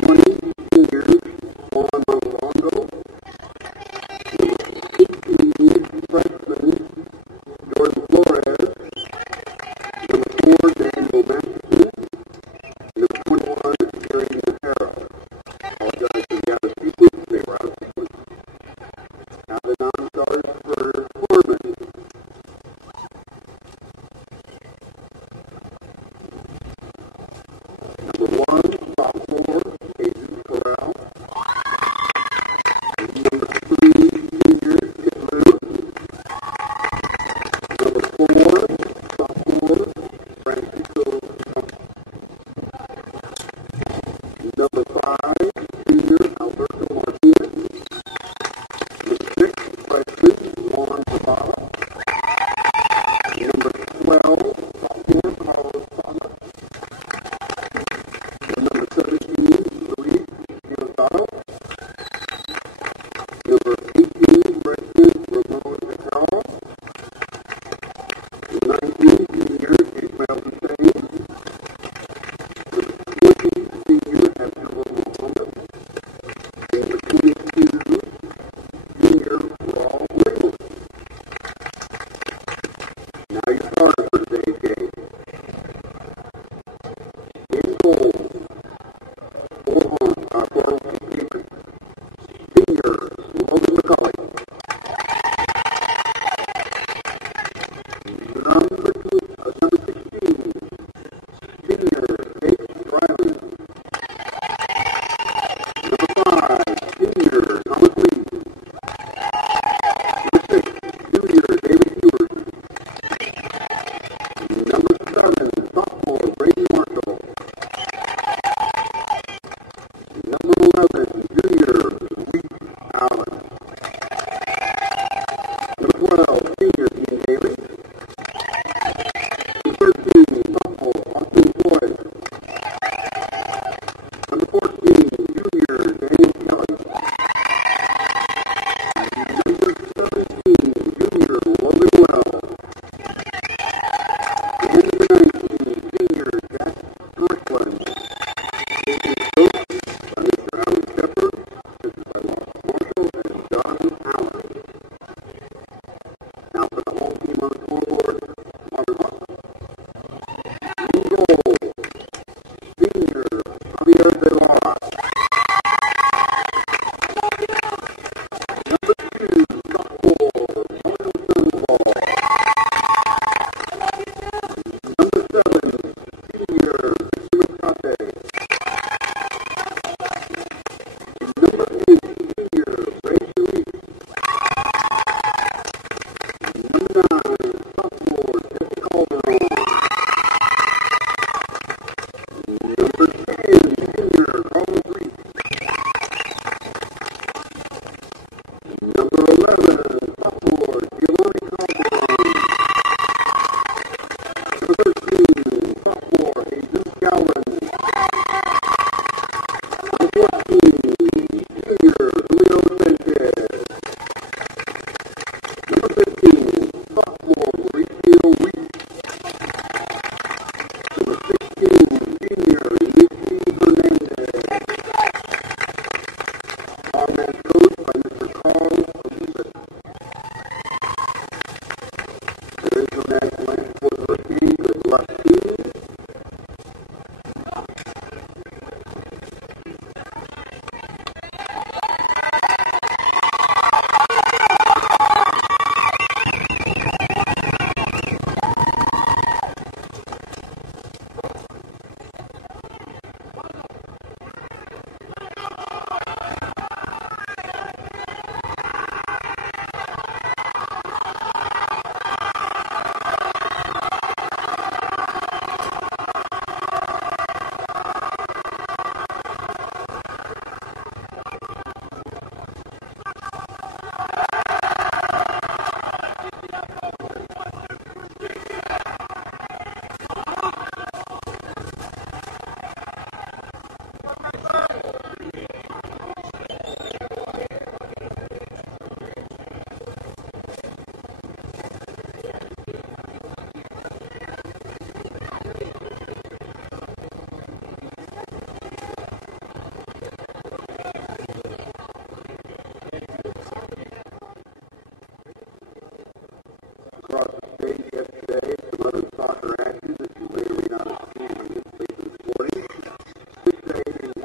20 seniors, Juan Montalongo. Number 16, freshman, Jordan Flores. Number 4, Daniel Masterson. Number 21, Jerry Natero. Apologize for the out of sequence. They were out of sequence. Now the non-stars for Harmon. Number 1, sophomore, age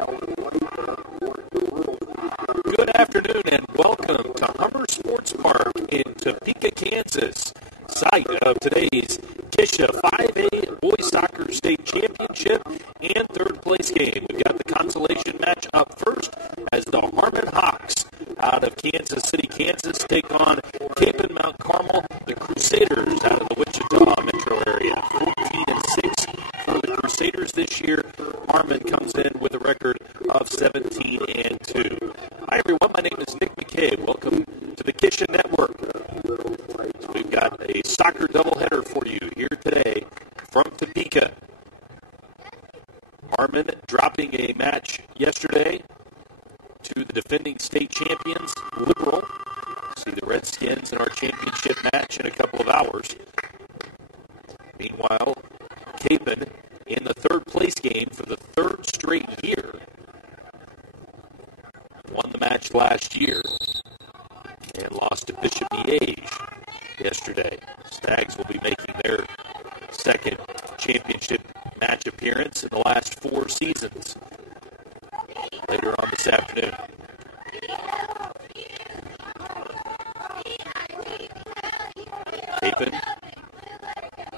Good afternoon and welcome to Hummer Sports Park in Topeka, Kansas, site of today's KSHSAA 5A Boys Soccer State Championship and third place game. We've got the consolation match up first as the Harmon Hawks out of Kansas City, Kansas take on Cape and Mount Carmel, the Crusaders out of the Wichita metro area. 14-6 for the Crusaders this year. Harmon comes in with a record of 17-2. Hi everyone, my name is Nick McKay. Welcome to the KSHSAA Network. So we've got a soccer doubleheader for you here today from Topeka. Harmon dropping a match yesterday to the defending state champions, Liberal. See the Redskins in our championship match in a couple of hours. Meanwhile, Capen in the third place game for the third straight year. Won the match last year and lost to Bishop Miege yesterday. Stags will be making their second championship match appearance in the last 4 seasons later on this afternoon. Capen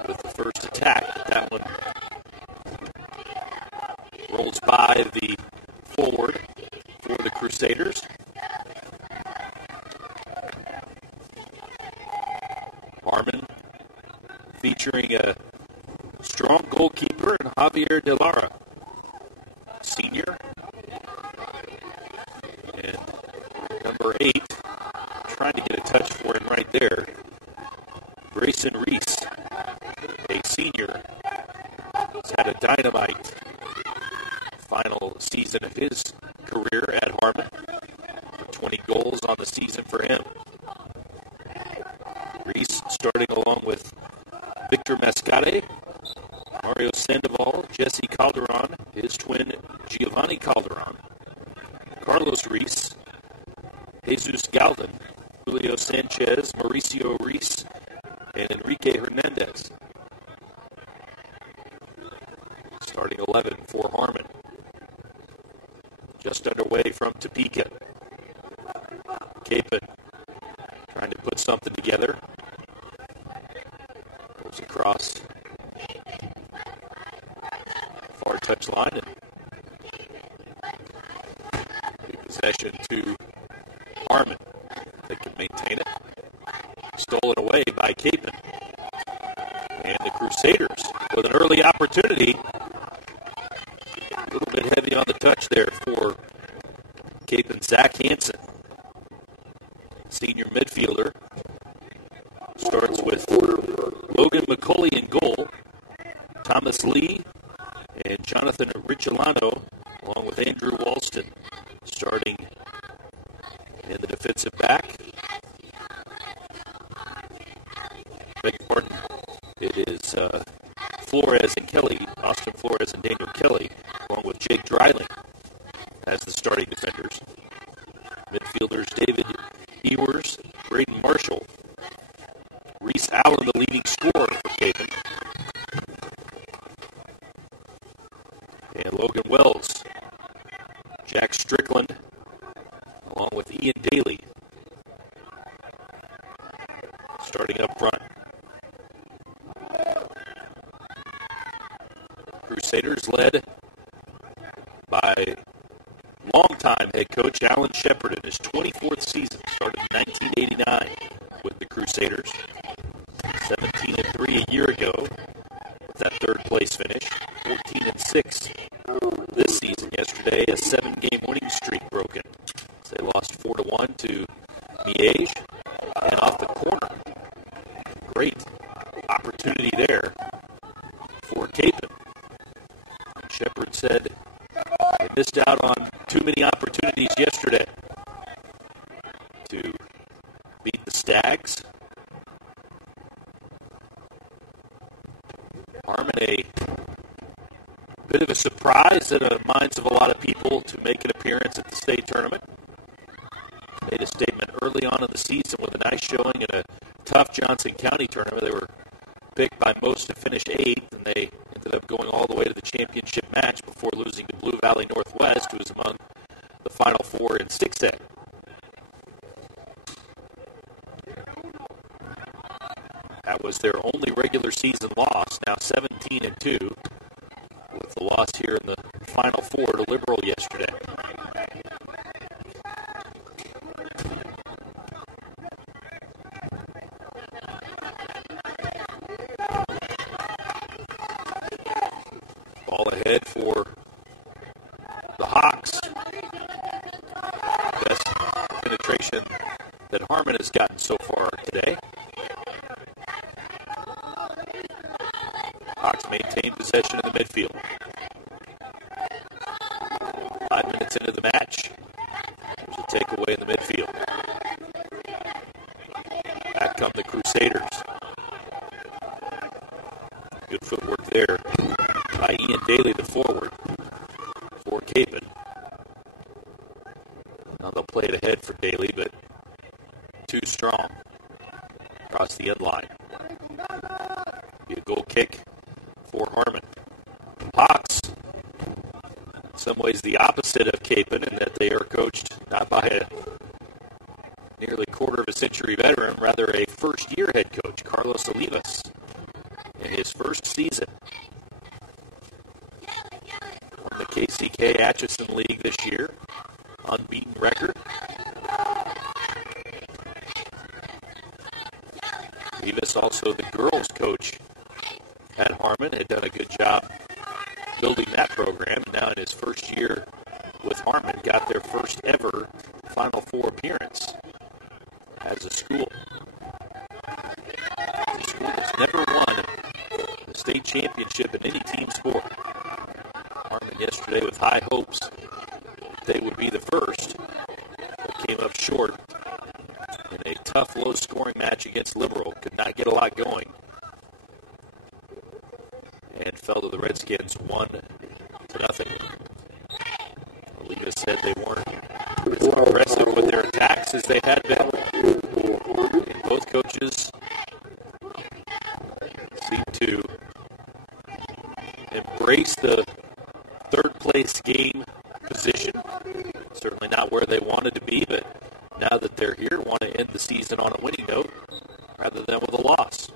with the first attack. That one rolls by the forward for the Crusaders. Harmon featuring a strong goalkeeper in Javier De Lara, senior. And number 8, trying to get a touch for him right there, Grayson Reese, a senior, has had a dynamite final season of his career at Harmon. 20 goals on the season for him. Reese starting along with Victor Mascate, Mario Sandoval, Jesse Calderon, his twin Giovanni Calderon, Carlos Reese, Jesus Galvin, Julio Sanchez, Mauricio Reese, and Enrique Hernandez. Starting 11 for Harmon. Just underway from Topeka. Capen trying to put something together. Goes across far touchline and possession to Harmon. They can maintain it. Stolen away by Capen. And the Crusaders with an early opportunity. A little bit heavy on the touch there for Capen. Zach Hansen, senior midfielder, starts with Logan McCauley in goal, Thomas Lee, and Jonathan Richolano, along with Andrew Walston, starting in the defensive back. Beg your pardon. It is Flores and Kelly, Austin Flores and Daniel Kelly, along with Jake Dreiling as the starting defenders. Midfielders David Ewers, Braden Marshall, Reese Allen, the leading scorer for Capen, and Logan Wells, Jack Strickland, along with Ian Daly, starting up front. Crusaders led by longtime head coach Alan Shepard in his 24th season, started in 1989 with the Crusaders. 17-3 a year ago with that third place finish. 14-6 this season. Yesterday, a 7-game winning streak broken. So they lost 4-1 to Miege, and off the corner. Great opportunity there for Capen. Shepard said they missed out on too many opportunities yesterday to beat the Stags. Harmon, a bit of a surprise in the minds of a lot of people to make an appearance at the state tournament. Made a statement early on in the season with a nice showing in a tough Johnson County tournament. They were picked by most to finish 8th, and they ended up going all the way to the championship match before losing to Blue Valley Northwest, who was among the Final Four in 6A. That was their only regular season loss, now 17-2, with the loss here in the Final Four to Liberal yesterday. Ball ahead for the Hawks. Best penetration that Harmon has gotten so far today. Hawks maintain possession in the midfield. 5 minutes into the match. There's a takeaway in the midfield. Back come the Crusaders. Good footwork there by Ian Daly, the forward, for Kapaun. Now they'll play it ahead for Daly, but too strong across the end line. Be a goal kick for Harmon. Hawks, in some ways the opposite of Kapaun in that they are coached not by a nearly quarter of a century veteran, rather a first-year head coach, Carlos Olivas, in his first season. Won the KCK Atchison League this year, unbeaten record. Olivas, also the girls coach at Harmon, had done a good job building that program. And now in his first year with Harmon, got their first ever Final Four appearance as a school. The school has never won the state championship in any team sport. Harmon yesterday with high hopes they would be the first, but came up short in a tough, low-scoring match against Liberal. Could not get a lot going, and fell to the Redskins 1-0. Olivas said they weren't as aggressive with their attacks as they had been. And both coaches seem to embrace the third-place game position. Certainly not where they wanted to be, but now that they're here, want to end the season on a winning note rather than with a loss.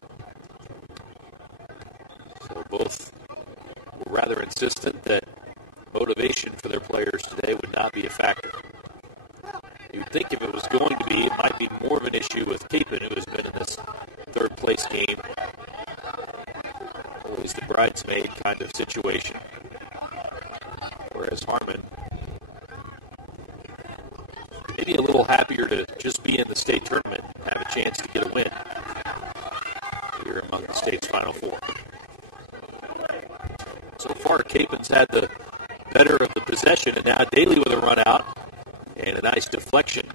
So both were rather insistent that motivation for their players today would not be a factor. You'd think if it was going to be, it might be more of an issue with Kapaun, who has been in this third-place game. Always the bridesmaid kind of situation. Whereas Harmon, maybe a little happier to just be in the state tournament and have a chance to get a win here among the state's Final Four. So far, Kapaun's had the better of the possession, and now Daly with a run out and a nice deflection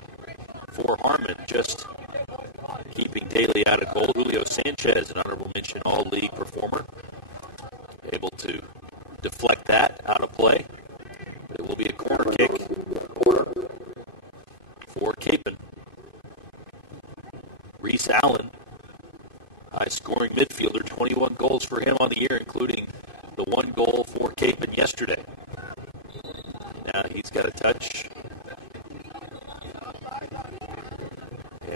for Harmon, just keeping Daly out of goal. Julio Sanchez, an honorable mention all-league performer, able to deflect that out of play. It will be a corner kick for Kapaun. Reese Allen, high-scoring midfielder, 21 goals for him on the year, including the one goal for Kapaun yesterday. Now he's got a touch.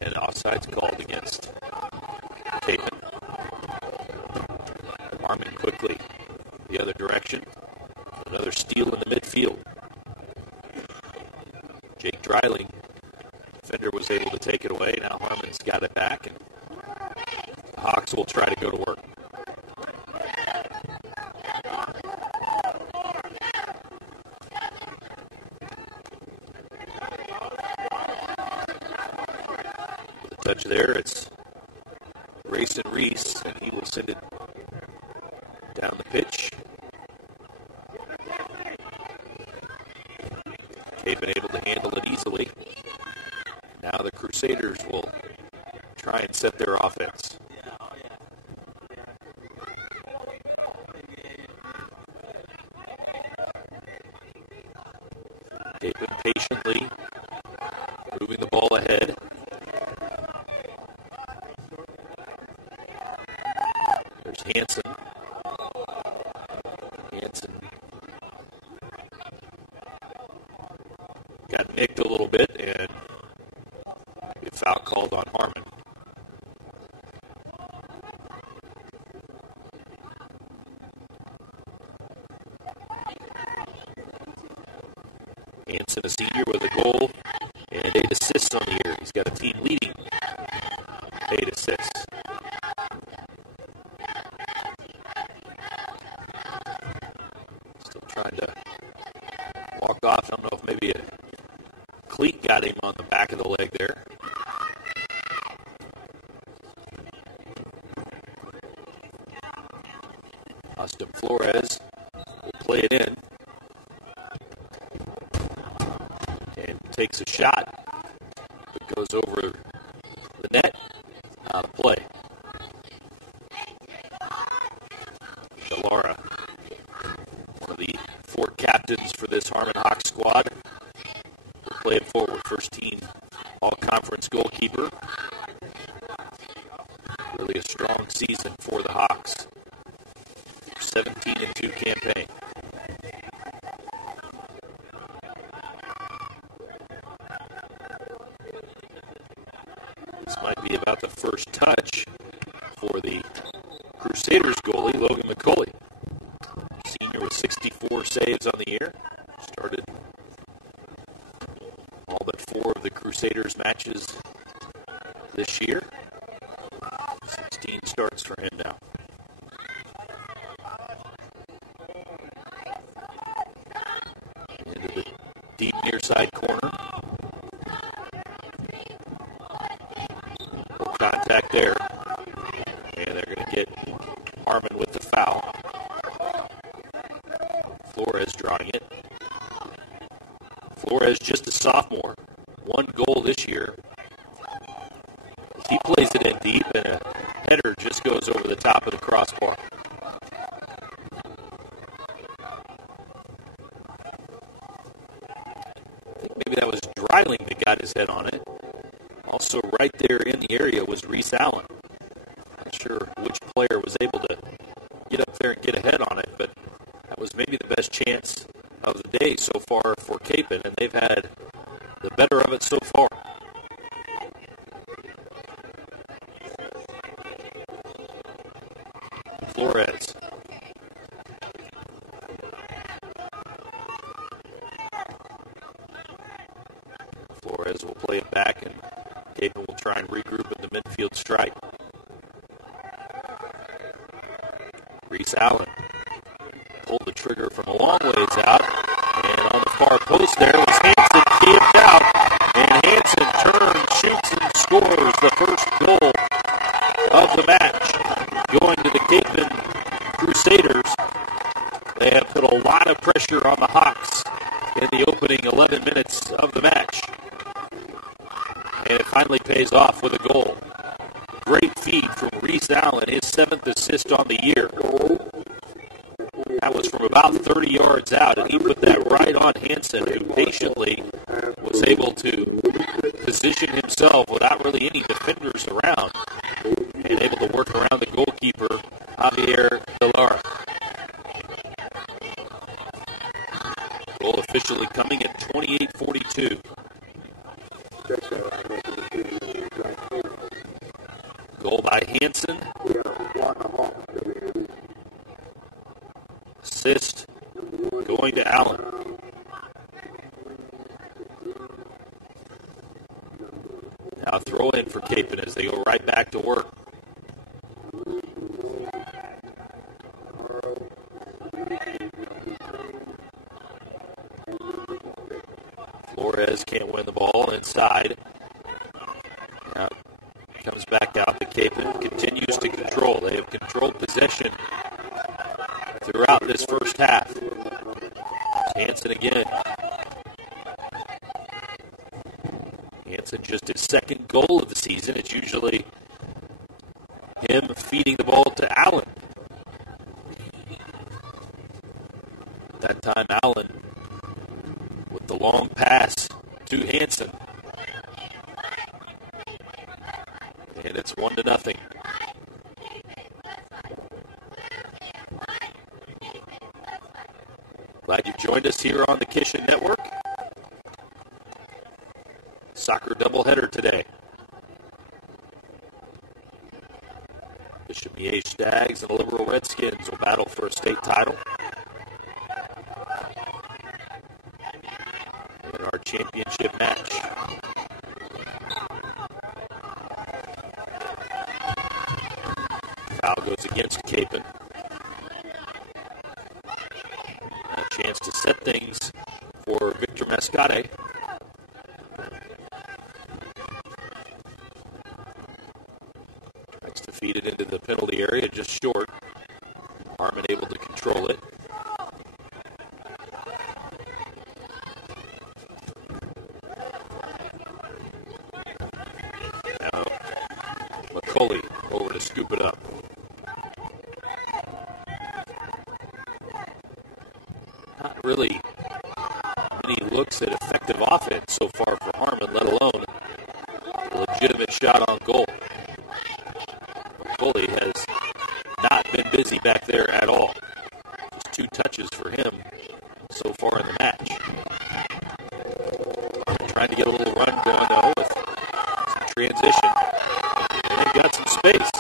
And offside's called against Kapaun. Harmon quickly the other direction. Another steal in the midfield. Jake Dreiling, defender, was able to take it away. Now Harmon's got it back, and the Hawks will try to go to work. With a touch there, it's Grayson Reese, and he will send it down the pitch. Kapaun able to handle it easily. Now the Crusaders will try and set their offense. Kapaun patiently moving the ball ahead. There's Hansen. got nicked a little bit, and a foul called on Harmon. Hanson, a senior, with a goal and 8 assists on the year. He's got a team-leading 8 assists. Still trying to walk off. I don't know if maybe a cleat got him on the back of the leg there. Austin Flores will play it in. And takes a shot. It goes over the net. Out of play. Delara, one of the 4 captains for this Harmon Hawks squad, will play it forward. First team all-conference goalkeeper. Really a strong season for the Hawks. 17-2 campaign. This might be about the first touch for the Crusaders goalie, Logan McCauley. Senior with 64 saves on the year. Started all but 4 of the Crusaders matches this year. 16 starts for him now. Into the deep near side corner. Contact there. And they're going to get Harmon with the foul. Flores drawing it. Flores just a sophomore. 1 goal this year. He plays it in deep, and a header just goes over the top of the crossbar. I think maybe that was Dreiling that got his head on it. Also right there in the area was Reese Allen. Not sure which player was able to get up there and get a head on it, but that was maybe the best chance of the day so far for Capon, and they've had the better of it so far. Flores. Flores will play it back, and Capon will try and regroup in the midfield strike. Reese Allen pulled the trigger from a long ways out, and on the far post there was Hanson camped out, and Hanson turns, shoots, and scores the first goal of the match. Going to the Capon Crusaders, they have put a lot of pressure on the Hawks in the opening 11 minutes of the match. And it finally pays off with a goal. Great feed from Reese Allen, his 7th assist on the year. That was from about 30 yards out, and he put that right on Hanson, who patiently was able to position himself without really any defenders around, and able to work around the goalkeeper, Javier Delara. Goal officially coming at 28:42. Goal by Hanson. Assist going to Allen. Now throw in for Capon as they go right back to work. Flores can't win the ball inside. Now comes back out to Capon, continues to control. They have controlled possession throughout this first half. Hanson again. Hanson just his 2nd goal of the season. It's usually him feeding the ball to Allen. That time Allen with the long pass to Hanson. And it's 1-0. Glad you joined us here on the Kishin Network. soccer doubleheader today. Bishop Miege Stags and the Liberal Redskins will battle for a state title. In our championship match. Foul goes against Capon. A chance to set things for Victor Mascate. Tries to feed it into the penalty area, just short. Harmon able to control it. Now, McCulley over to scoop it up. Not really any looks at effective offense so far for Harmon, let alone a legitimate shot on goal. McCulley has not been busy back there at all. Just 2 touches for him so far in the match. Harmon trying to get a little run going, though, with some transition. They've got some space.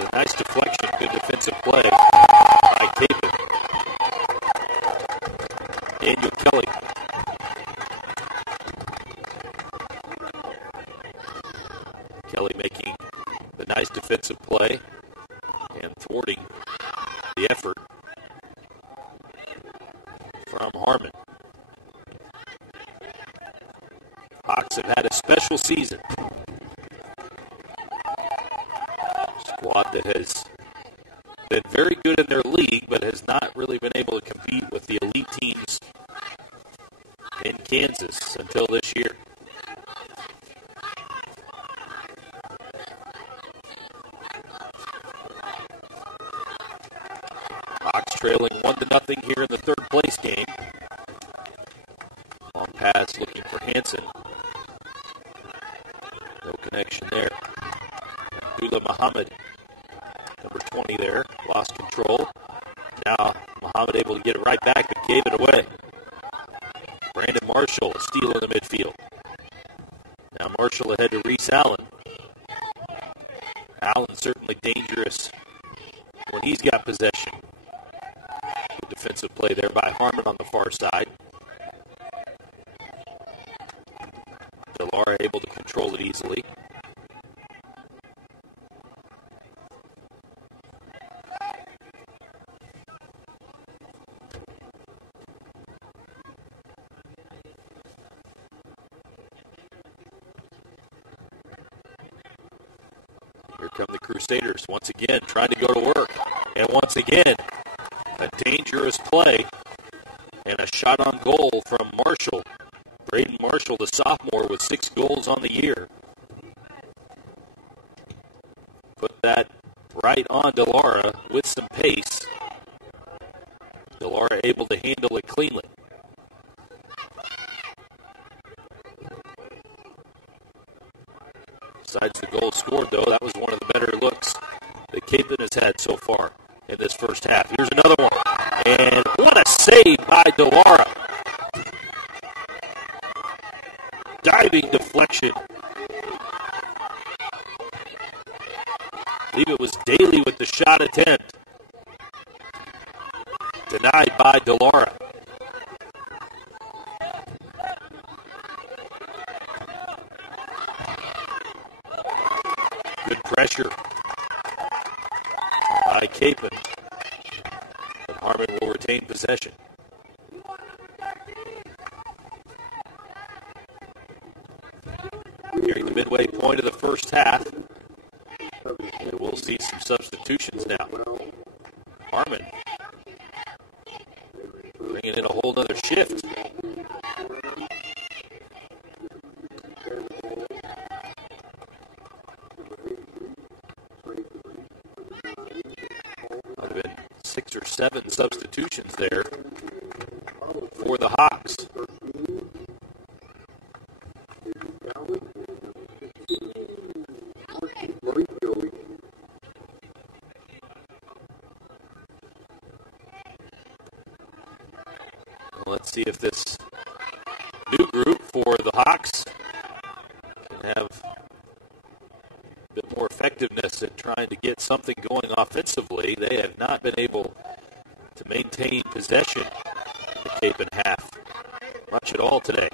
A nice deflection, good defensive play by Capon. Daniel Kelly. Kelly making the nice defensive play and thwarting the effort from Harmon. Hawks have had a special season. Squad that has been very good in their league, but has not really been able to compete with the elite teams in Kansas until this year. Hawks trailing 1-0 here in the third place game. Long pass looking for Hansen. No connection there. Abdullah Muhammad, number 20 there, lost control. Now Muhammad able to get it right back, but gave it away. Brandon Marshall, a steal in the midfield. Now Marshall ahead to Reese Allen. Allen certainly dangerous when he's got possession. Good defensive play there by Harmon on the far side. DeLara able to control it easily. Here come the Crusaders once again trying to go to work. And once again, a dangerous play and a shot on goal from Marshall. Braden Marshall, the sophomore, with 6 goals on the year. Put that right on DeLara with some pace. DeLara able to handle it cleanly. Besides the goal scored, though, that was one of the better looks that Capon has had so far in this first half. Here's another one. And what a save by DeLara. Diving deflection. I believe it was Daly with the shot attempt. Denied by DeLara. Good pressure by Capon. But Harmon will retain possession. Nearing the midway point of the first half. And we'll see some substitutions now. Harmon bringing in a whole other shift. Might have been 6 or 7 substitutions there for the Hawks. Let's see if this new group for the Hawks have a bit more effectiveness in trying to get something going offensively. They have not been able to maintain possession in the Kapaun half much at all today.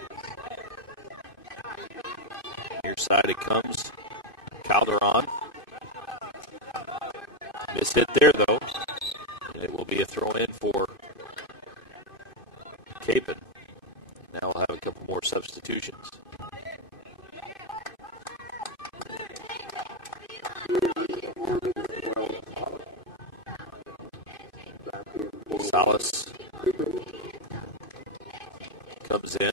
Near side it comes. Calderon. Miss hit there, though. And it will be a throw-in for Kapaun. Now we'll have a couple more substitutions. Salas comes in.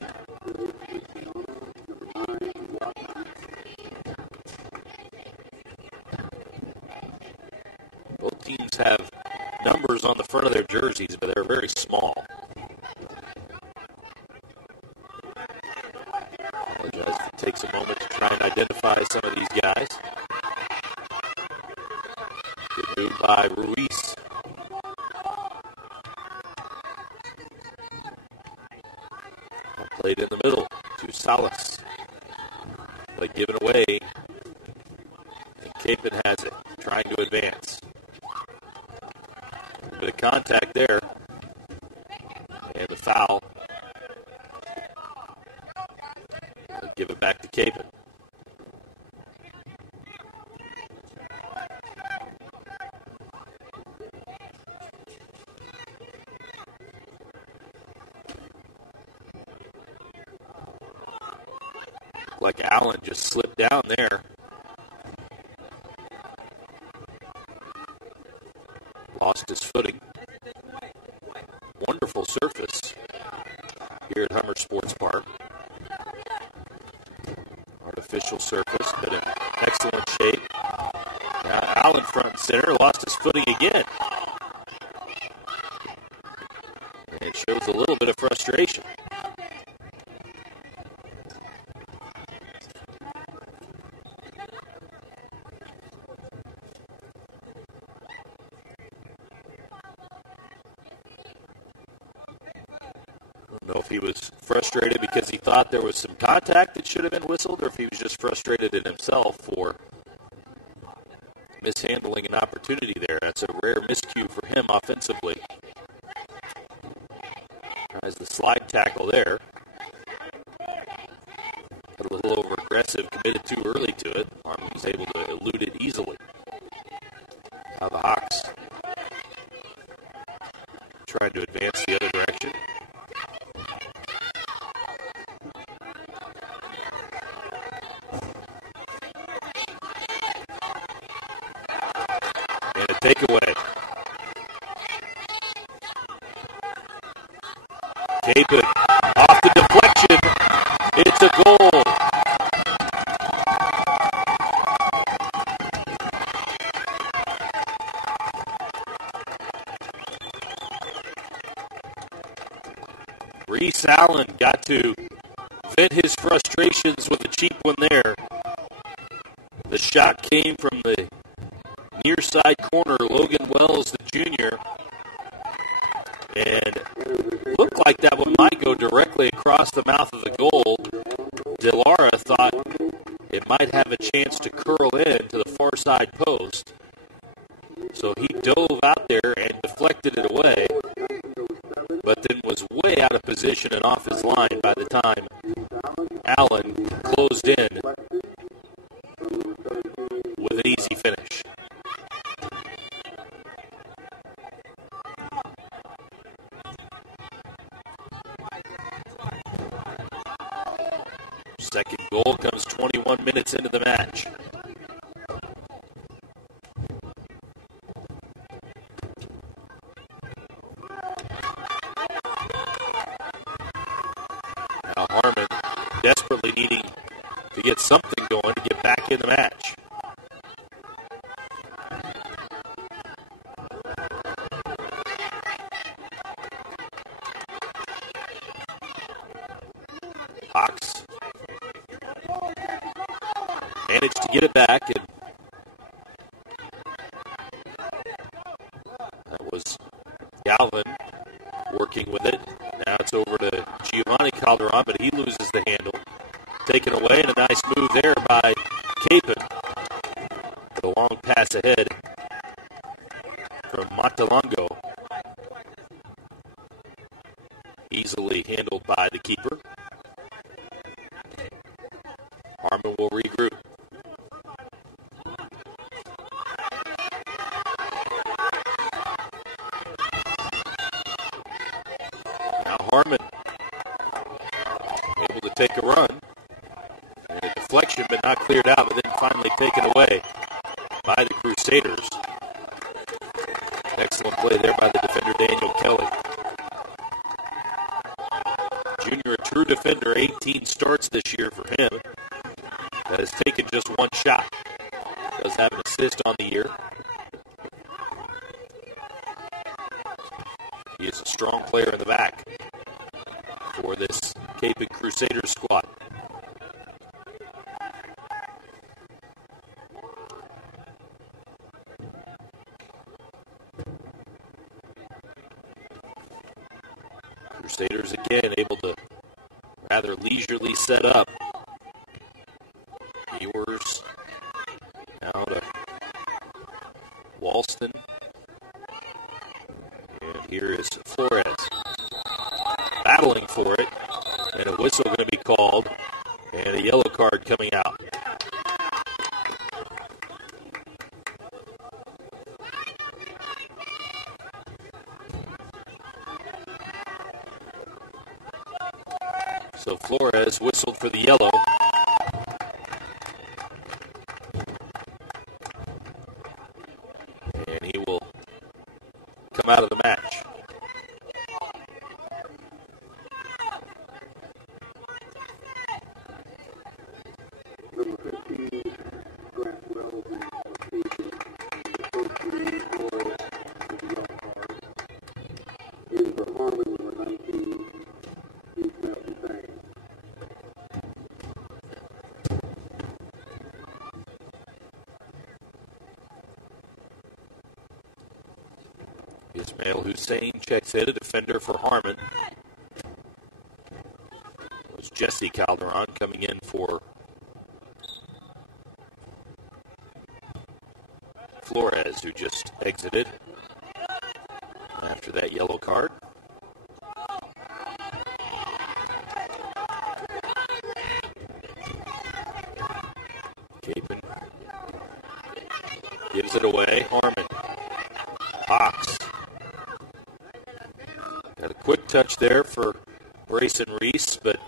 Both teams have numbers on the front of their jerseys, but they're very small. Apologize if it takes a moment to try and identify some of these guys. Good move by Ruiz. Played in the middle to Salas. Play given away. And Kapaun has it, trying to advance. A bit of contact there. And the foul. They'll give it back to Kapaun. Like Allen just slipped down there. Lost his footing. Wonderful surface here at Hummer Sports Park. Artificial surface, but in excellent shape. Now Allen front and center, lost his footing again. And it shows a little bit of frustration. He was frustrated because he thought there was some contact that should have been whistled, or if he was just frustrated in himself for mishandling an opportunity there. That's a rare miscue for him offensively. Tries the slide tackle there. A little over-aggressive, committed too early to it. Harmon was able to elude it easily. Now the Hawks trying to advance the other direction. Takeaway. Kapaun off the deflection. It's a goal. Reese Allen got to vent his frustrations with a cheap one there. The shot came from the near side corner, Logan Wells, the junior, and looked like that one might go directly across the mouth of the goal. DeLara thought it might have a chance to curl in to the far side post, so he dove out there and deflected it away, but then was way out of position and off his line by the time Allen closed in with an easy finish. Second goal comes 21 minutes into the match. Now Harmon desperately needing to get something going to get back in the match. Hawks managed to get it back, and that was Galvin working with it. Now it's over to Giovanni Calderon, but he loses the handle. taken away, and a nice move there by Capon. The long pass ahead from Montalongo. Easily handled by the keeper. Harmon will regroup. Now Harmon able to take a run. And a deflection, but not cleared out, but then finally taken away by the Crusaders. Excellent play there by the defender, Daniel Kelly. Junior, a true defender, 18 starts this year for him. That has taken just one shot. Does have an assist on the year. He is a strong player in the back for this Capon Crusaders squad. Crusaders again able to rather leisurely set up. Ewers now to Walston. And here is Flores battling for it. And a whistle going to be called. And a yellow card coming out. So Flores whistled for the yellow. And he will come out of the match. Number 15, Blackwell, in for Harmon, number 19, Keith Melton. Ismail Hussein checks in, a defender for Harmon. It was Jesse Calderon coming in for Flores, who just exited after that yellow card. Capon gives it away. Harmon. Fox. Got a quick touch there for Brayson Reese, but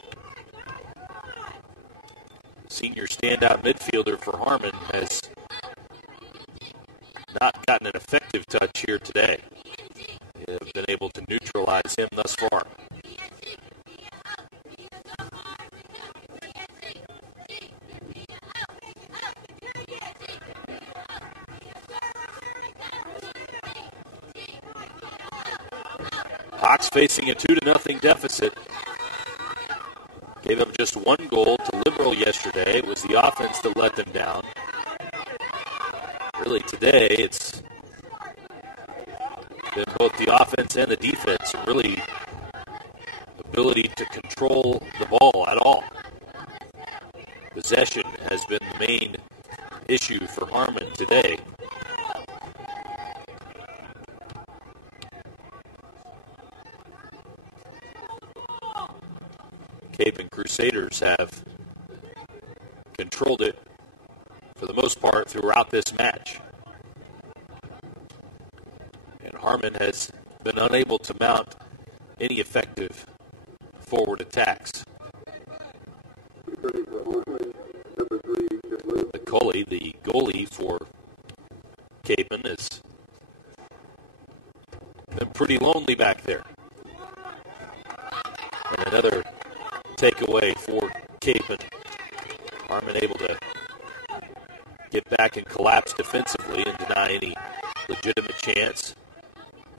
senior standout midfielder for Harmon has not gotten an effective touch here today. They have been able to neutralize him thus far. Hawks facing a 2-0 deficit. Gave up just one goal to Liberal yesterday. It was the offense that let them down. Really today, it's been both the offense and the defense. Really, ability to control the ball at all. Possession has been the main issue for Harmon today. Capon Crusaders have controlled it for the most part throughout this match. And Harmon has been unable to mount any effective forward attacks. The goalie for Capon, has been pretty lonely back there. And another takeaway for Capon. Harmon able to get back and collapse defensively and deny any legitimate chance.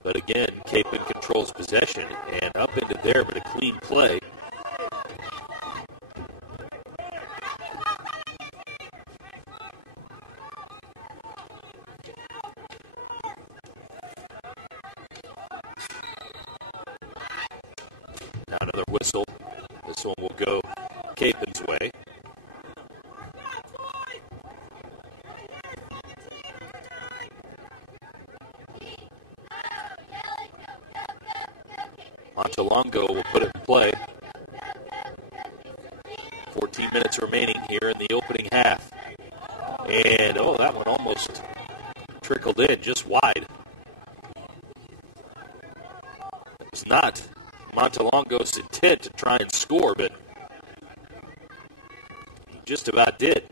But again, Capon controls possession and up into there, but a clean play. Now another whistle. This one will go Capon's way. Montelongo will put it in play. 14 minutes remaining here in the opening half. And, that one almost trickled in just wide. It was not Montelongo's intent to try and score, but he just about did.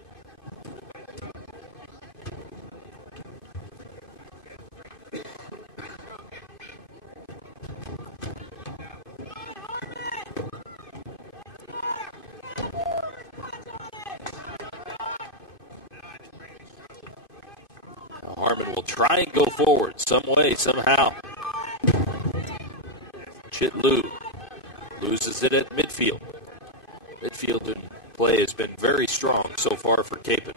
Harmon will try and go forward some way, somehow. Chitlu loses it at midfield. Midfield in play has been very strong so far for Capon.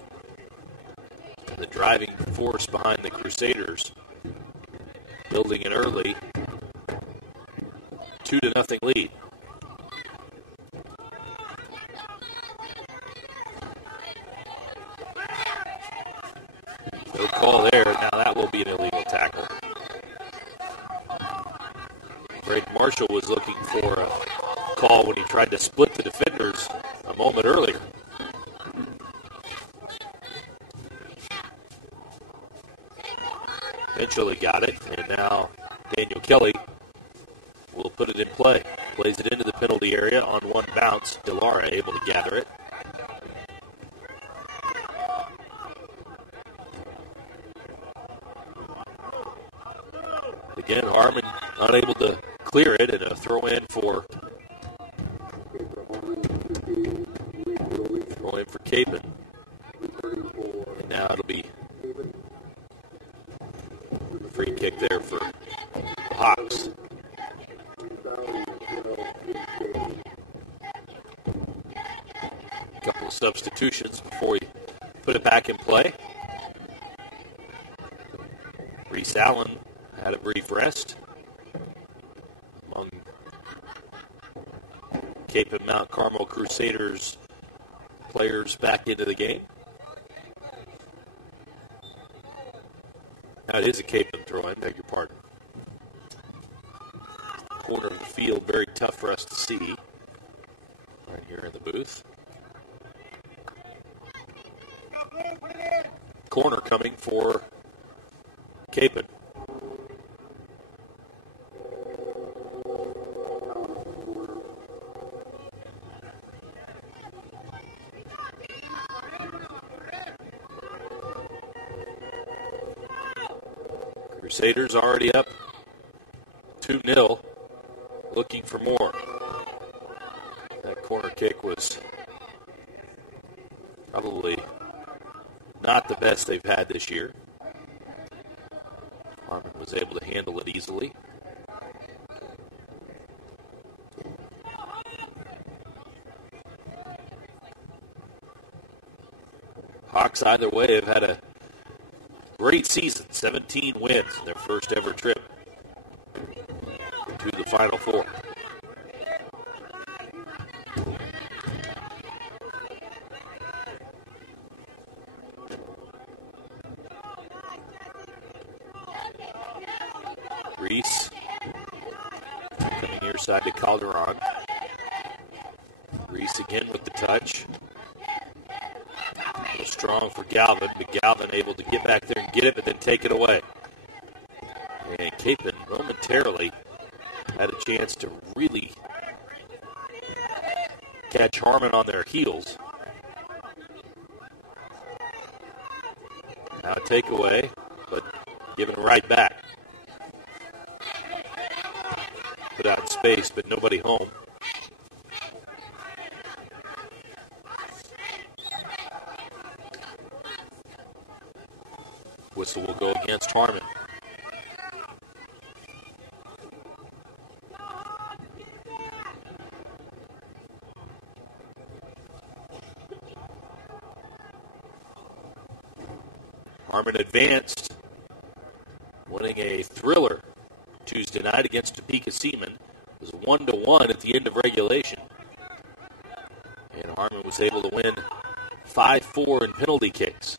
The driving force behind the Crusaders, building an early 2-0 lead. No call there. Now that will be an illegal tackle. Greg Marshall was looking for a call when he tried to split the defenders a moment earlier. Eventually got it, and now Daniel Kelly will put it in play. Plays it into the penalty area on one bounce. DeLara able to gather it. Again, Harmon unable to clear it, and a throw in for Capon. And now it'll be a free kick there for the Hawks. A couple of substitutions before we put it back in play. Reese Allen had a brief rest among Cape and Mount Carmel Crusaders players back into the game. Now it is a Cape and throw in, beg your pardon. Corner of the field, very tough for us to see right here in the booth. Corner coming for Capon. Crusaders already up 2-0, looking for more. That corner kick was probably not the best they've had this year. Harmon was able to handle it easily. Hawks, either way, have had a great season, 17 wins in their first ever trip to the Final Four. Reese coming near side to Calderon. Reese again with the touch. Strong for Galvin, but Galvin able to get back there and get it, but then take it away. And Capon momentarily had a chance to really catch Harmon on their heels. Now a takeaway, but given right back. Put out in space, but nobody home. Whistle will go against Harmon. Harmon advanced, winning a thriller Tuesday night against Topeka Seaman. It was 1-1 at the end of regulation. And Harmon was able to win 5-4 in penalty kicks.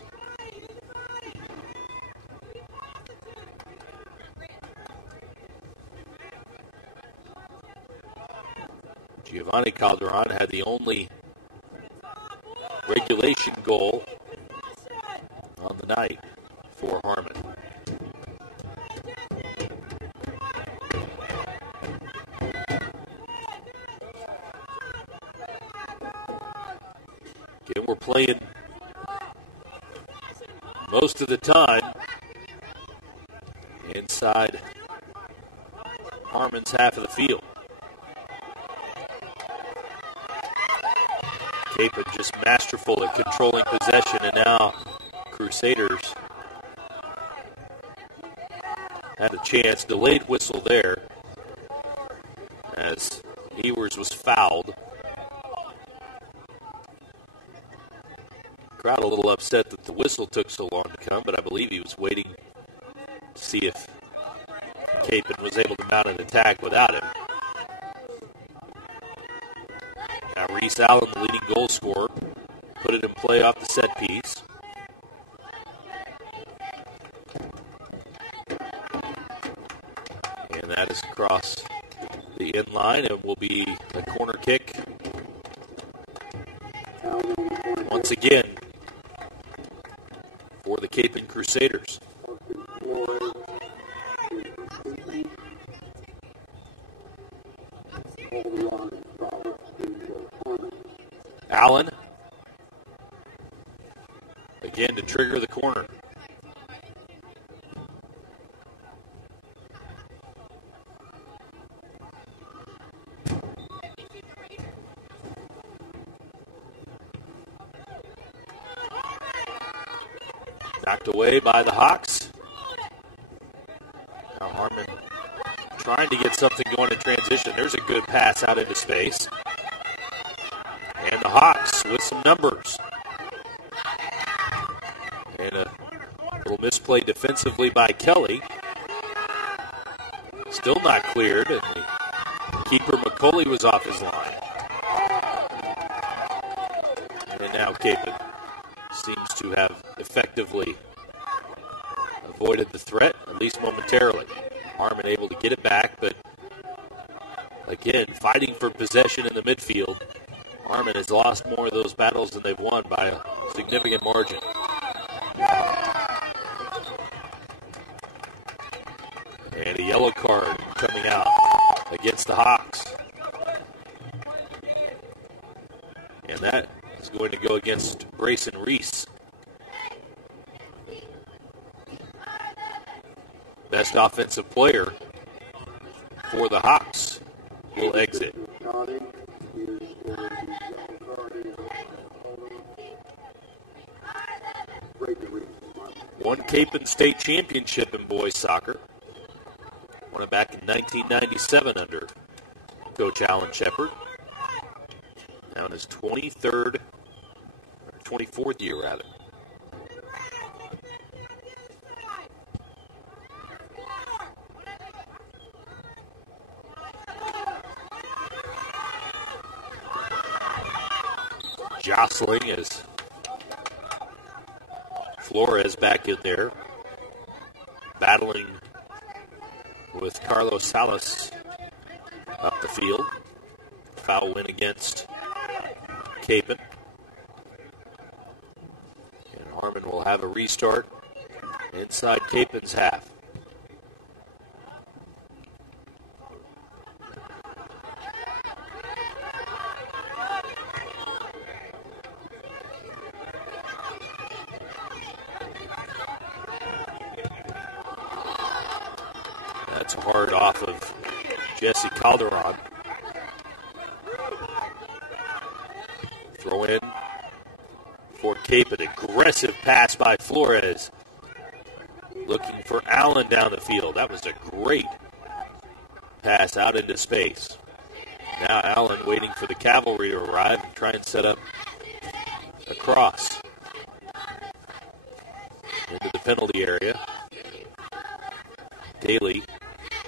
Monte Calderon had the only regulation goal on the night for Harmon. Again, we're playing most of the time inside Harmon's half of the field. Capon just masterful at controlling possession, and now Crusaders had a chance. Delayed whistle there as Ewers was fouled. Crowd a little upset that the whistle took so long to come, but I believe he was waiting to see if Capon was able to mount an attack without him. Now Reese Allen, the leading goal scorer, put it in play off the set piece. And that is across the end line. It will be a corner kick once again for the Capon Crusaders. Allen again to trigger the corner. Knocked away by the Hawks. Now Harmon trying to get something going in transition. There's a good pass out into space. And the Hawks with some numbers. And a little misplay defensively by Kelly. Still not cleared, and the keeper McCauley was off his line. And now Capon seems to have effectively avoided the threat, at least momentarily. Harmon able to get it back, but again, fighting for possession in the midfield. Harmon has lost more of those battles than they've won by a significant margin. And a yellow card coming out against the Hawks. And that is going to go against Brayson Reese. Best offensive player for the Hawks will exit. Won Capon State Championship in boys soccer. Won it back in 1997 under Coach Alan Shepard. Now in his 24th year, rather. Jostling as Flores back in there, battling with Carlos Salas up the field. Foul win against Capon. And Harmon will have a restart inside Capon's half. That's hard off of Jesse Calderon. Throw in for Capon. Aggressive pass by Flores. Looking for Allen down the field. That was a great pass out into space. Now Allen waiting for the cavalry to arrive and try and set up a cross into the penalty area. Daly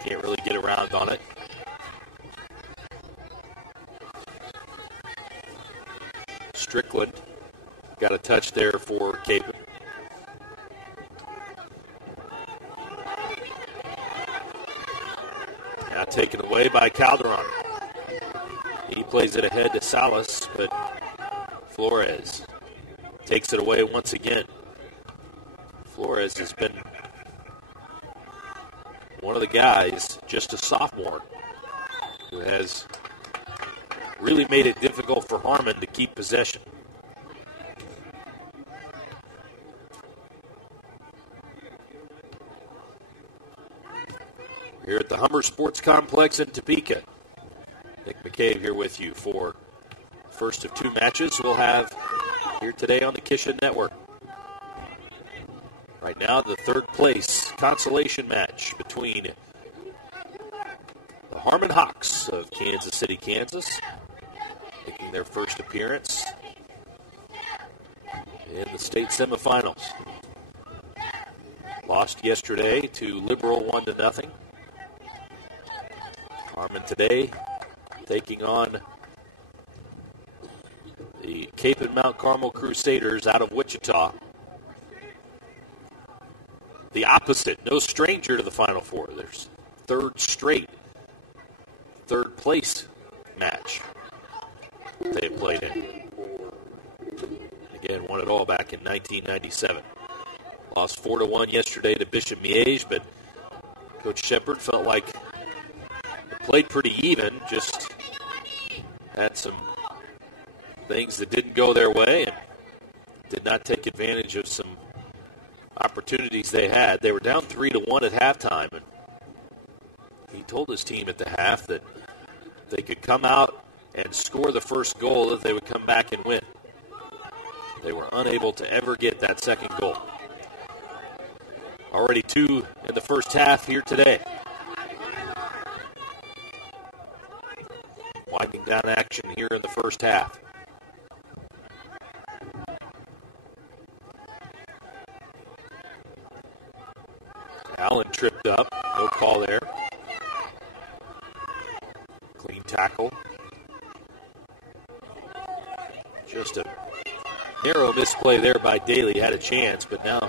can't really get around on it. Strickland got a touch there for Capon. Now taken away by Calderon. He plays it ahead to Salas, but Flores takes it away once again. Flores has been one of the guys, just a sophomore, who has really made it difficult for Harmon to keep possession. Here at the Hummer Sports Complex in Topeka. Nick McCabe here with you for the first of two matches we'll have here today on the KSHSAA Network. Right now, the third place consolation match between the Harmon Hawks of Kansas City, Kansas, making their first appearance in the state semifinals. Lost yesterday to Liberal 1-0. Harmon today taking on the Cape and Mount Carmel Crusaders out of Wichita. The opposite, no stranger to the Final Four. There's third straight, third place match they played in. Again, won it all back in 1997. Lost 4-1 yesterday to Bishop Miege, but Coach Shepard felt like it played pretty even, just had some things that didn't go their way and did not take advantage of some opportunities they had. They were down 3-1 at halftime, and he told his team at the half that they could come out and score the first goal, that they would come back and win. They were unable to ever get that second goal. Already two in the first half here today. Winding down action here in the first half. Allen tripped up. No call there. Clean tackle. Just a narrow misplay there by Daly. Had a chance, but now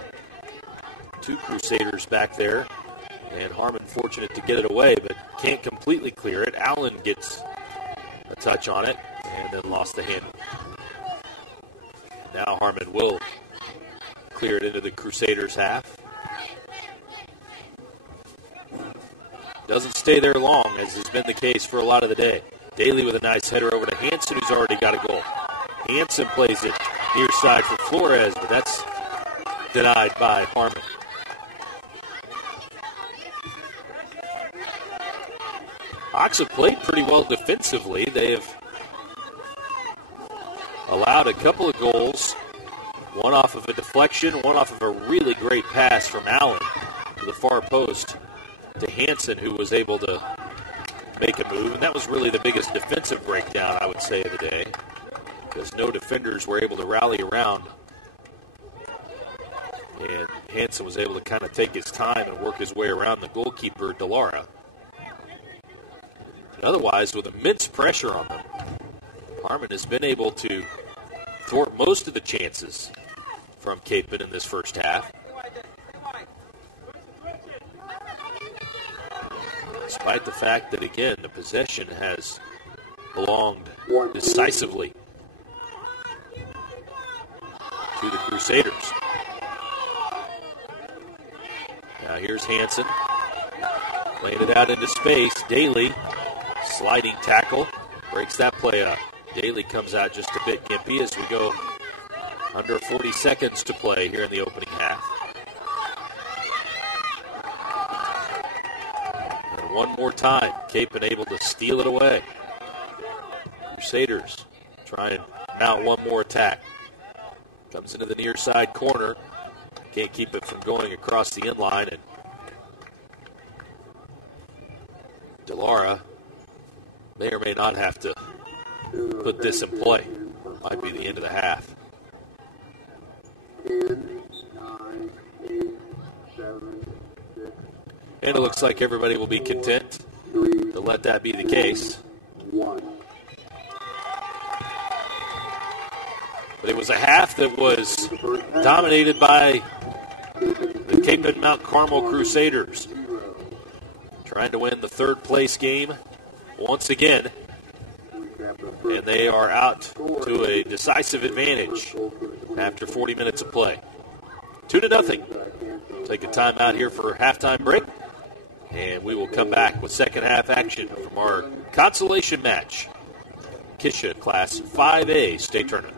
two Crusaders back there. And Harmon fortunate to get it away, but can't completely clear it. Allen gets a touch on it and then lost the handle. Now Harmon will clear it into the Crusaders' half. Doesn't stay there long, as has been the case for a lot of the day. Daly with a nice header over to Hanson, who's already got a goal. Hanson plays it near side for Flores, but that's denied by Harmon. Hawks have played pretty well defensively. They have allowed a couple of goals, one off of a deflection, one off of a really great pass from Allen to the far post to Hanson, who was able to make a move. And that was really the biggest defensive breakdown, I would say, of the day, because no defenders were able to rally around. And Hanson was able to kind of take his time and work his way around the goalkeeper, Delara. And otherwise, with immense pressure on them, Harmon has been able to thwart most of the chances from Capen in this first half. Despite the fact that, again, the possession has belonged decisively to the Crusaders. Now here's Hanson. Laying it out into space. Daly, sliding tackle, breaks that play up. Daly comes out just a bit gimpy as we go under 40 seconds to play here in the opening half. And one more time, Capen able to steal it away. Crusaders try and mount one more attack. Comes into the near side corner. Can't keep it from going across the inline, and Delara may or may not have to put this in play. Might be the end of the half. 10, 9, 8, 7, 6. And it looks like everybody will be content to let that be the case. 1. But it was a half that was dominated by the Cape and Mount Carmel Crusaders, trying to win the third place game once again. and they are out to a decisive advantage after 40 minutes of play. 2-0. Take a timeout here for a halftime break, and we will come back with second half action from our consolation match, KSHSAA Class 5A State Tournament.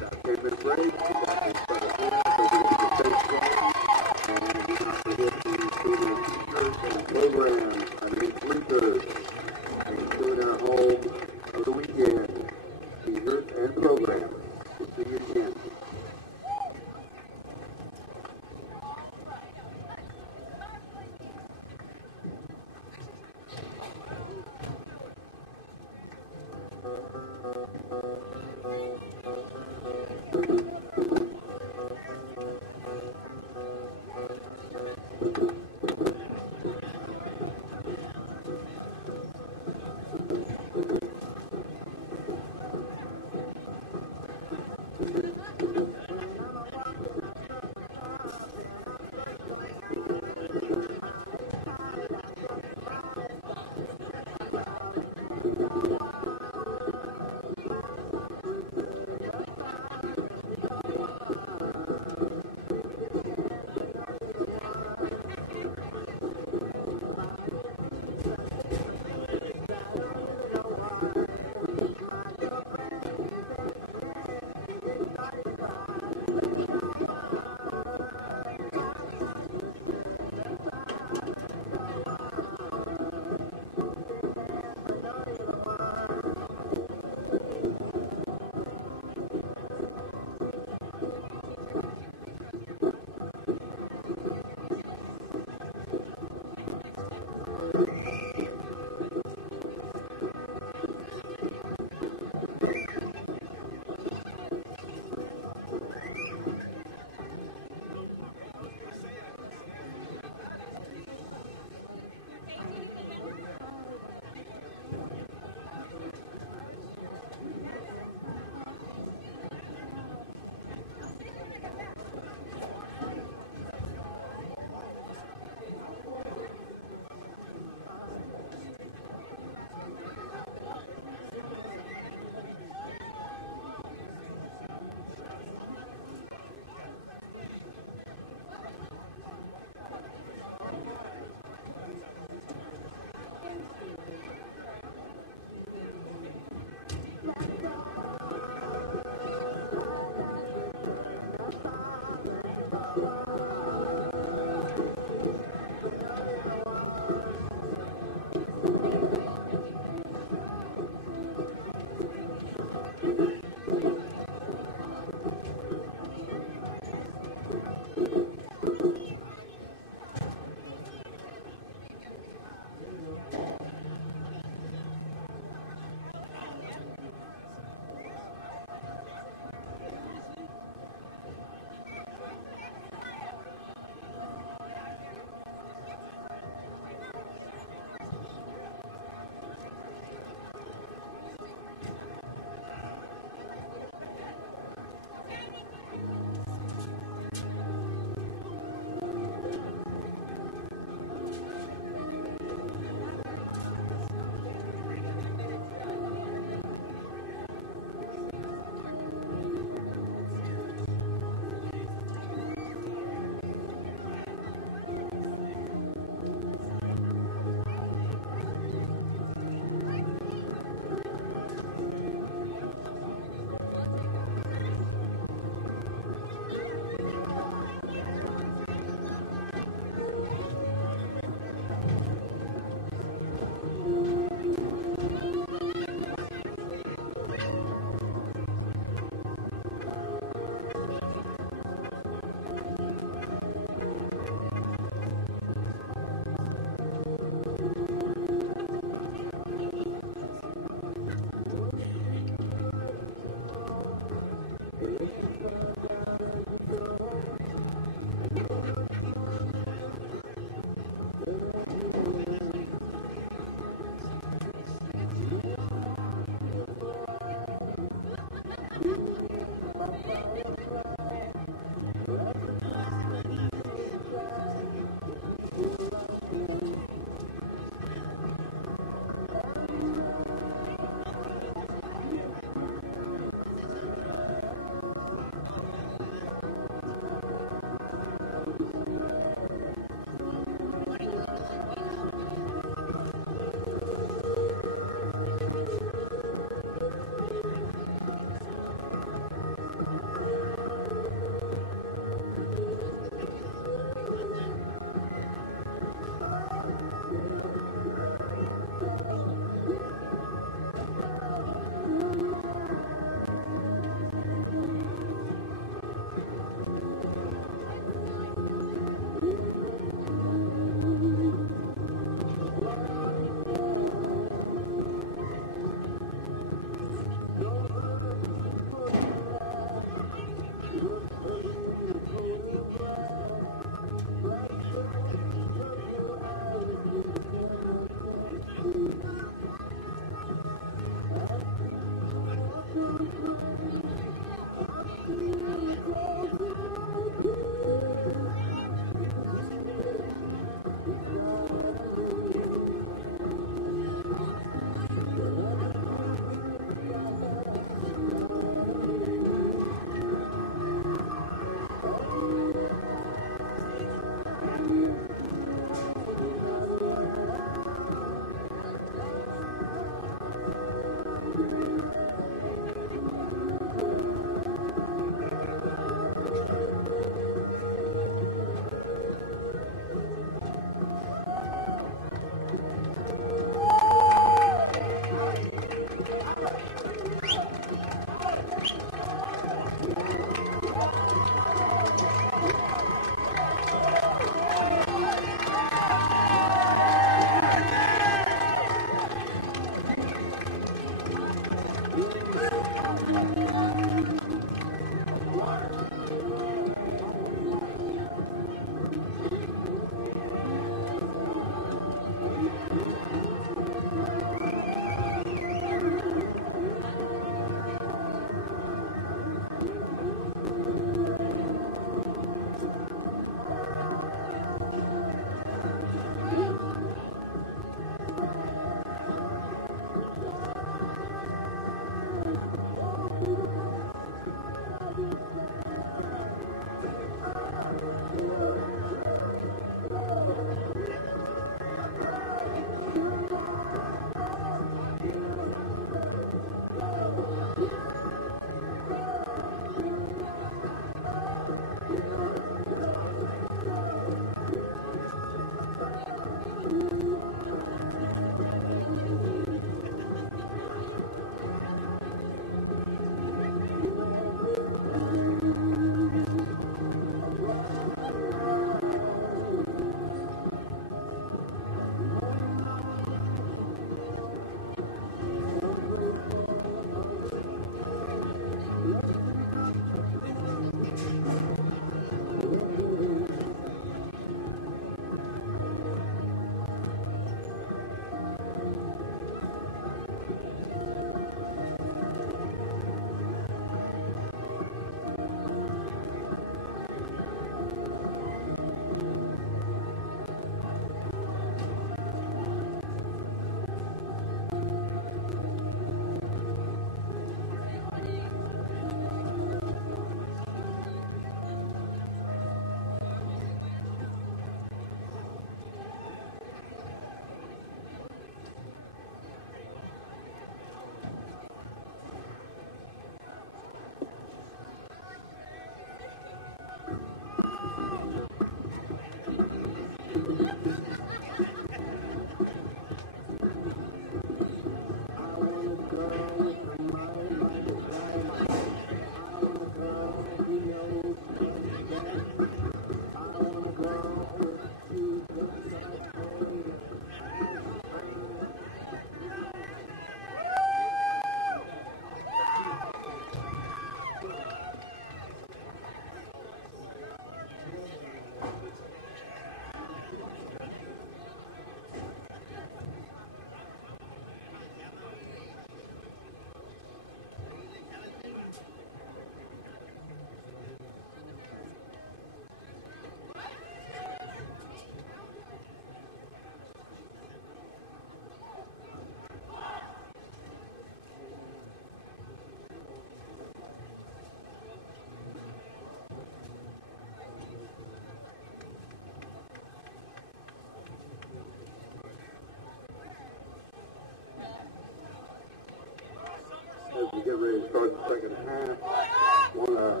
we get ready to start the second half, want to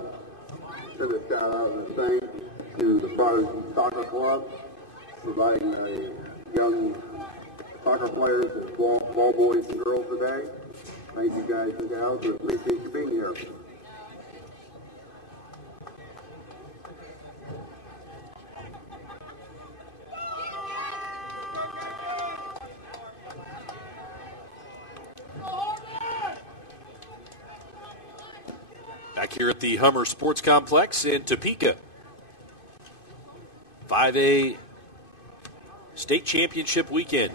send a shout out and thanks to the Protestant Soccer Club, providing young soccer players and ball boys and girls today. Thank you guys and gals. We appreciate you being here. Back here at the Hummer Sports Complex in Topeka. 5A State Championship weekend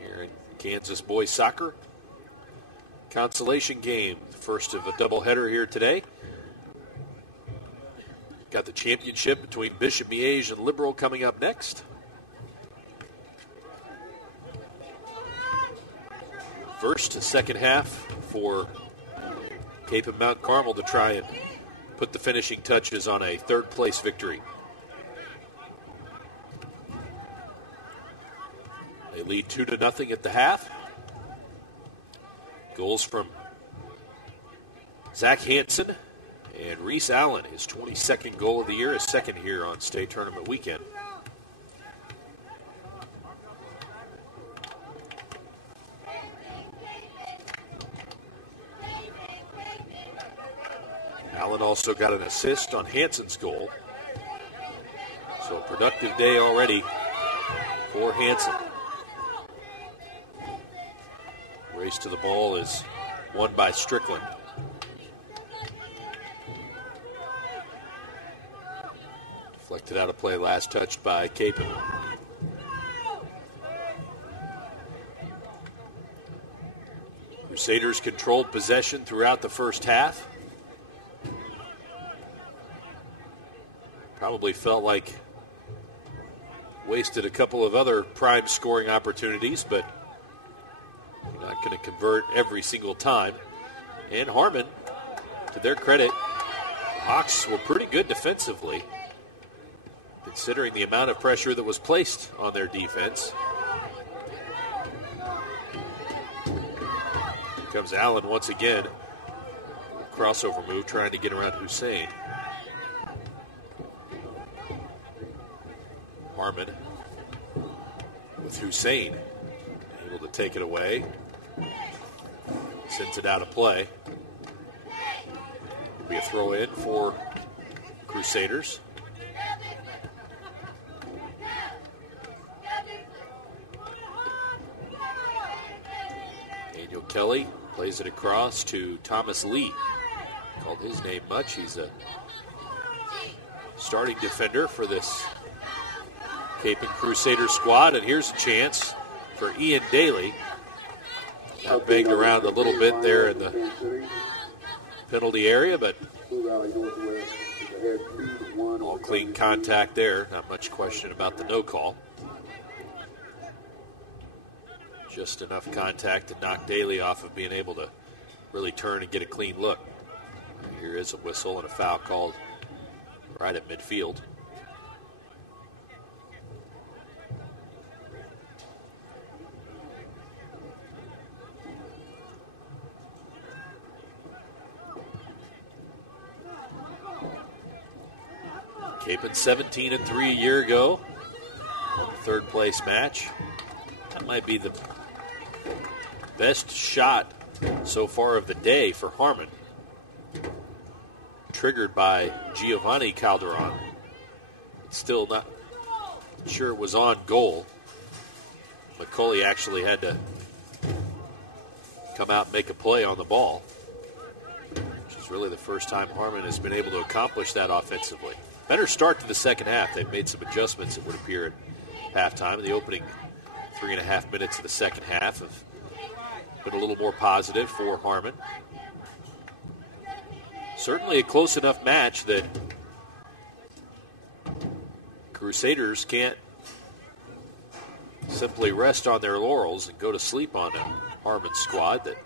here in Kansas boys soccer. Consolation game, the first of a doubleheader here today. Got the championship between Bishop Miege and Liberal coming up next. First to second half for Cape and Mount Carmel to try and put the finishing touches on a third-place victory. They lead 2-0 at the half. Goals from Zach Hansen and Reese Allen, his 22nd goal of the year, his second here on state tournament weekend. Allen also got an assist on Hansen's goal. So a productive day already for Hansen. Race to the ball is won by Strickland. Deflected out of play, last touched by Capon. Crusaders controlled possession throughout the first half. Probably felt like wasted a couple of other prime scoring opportunities, but you're not going to convert every single time. And Harmon, to their credit, the Hawks were pretty good defensively, considering the amount of pressure that was placed on their defense. Here comes Allen once again. Crossover move trying to get around Hussein. Harmon with Hussein able to take it away. Sends it out of play. It'll be a throw in for Crusaders. Daniel Kelly plays it across to Thomas Lee. Called his name much. He's a starting defender for this Cape and Crusader squad, and here's a chance for Ian Daly. Got banged around a little bit there in the penalty area, but all clean contact there. Not much question about the no call. Just enough contact to knock Daly off of being able to really turn and get a clean look. Here is a whistle and a foul called right at midfield. Capon 17-3 a year ago. Won the third place match. That might be the best shot so far of the day for Harmon. Triggered by Giovanni Calderon. Still not sure it was on goal. McCauley actually had to come out and make a play on the ball, which is really the first time Harmon has been able to accomplish that offensively. Better start to the second half. They've made some adjustments, it would appear, at halftime. The opening 3.5 minutes of the second half have been a little more positive for Harmon. Certainly a close enough match that Crusaders can't simply rest on their laurels and go to sleep on a Harmon squad that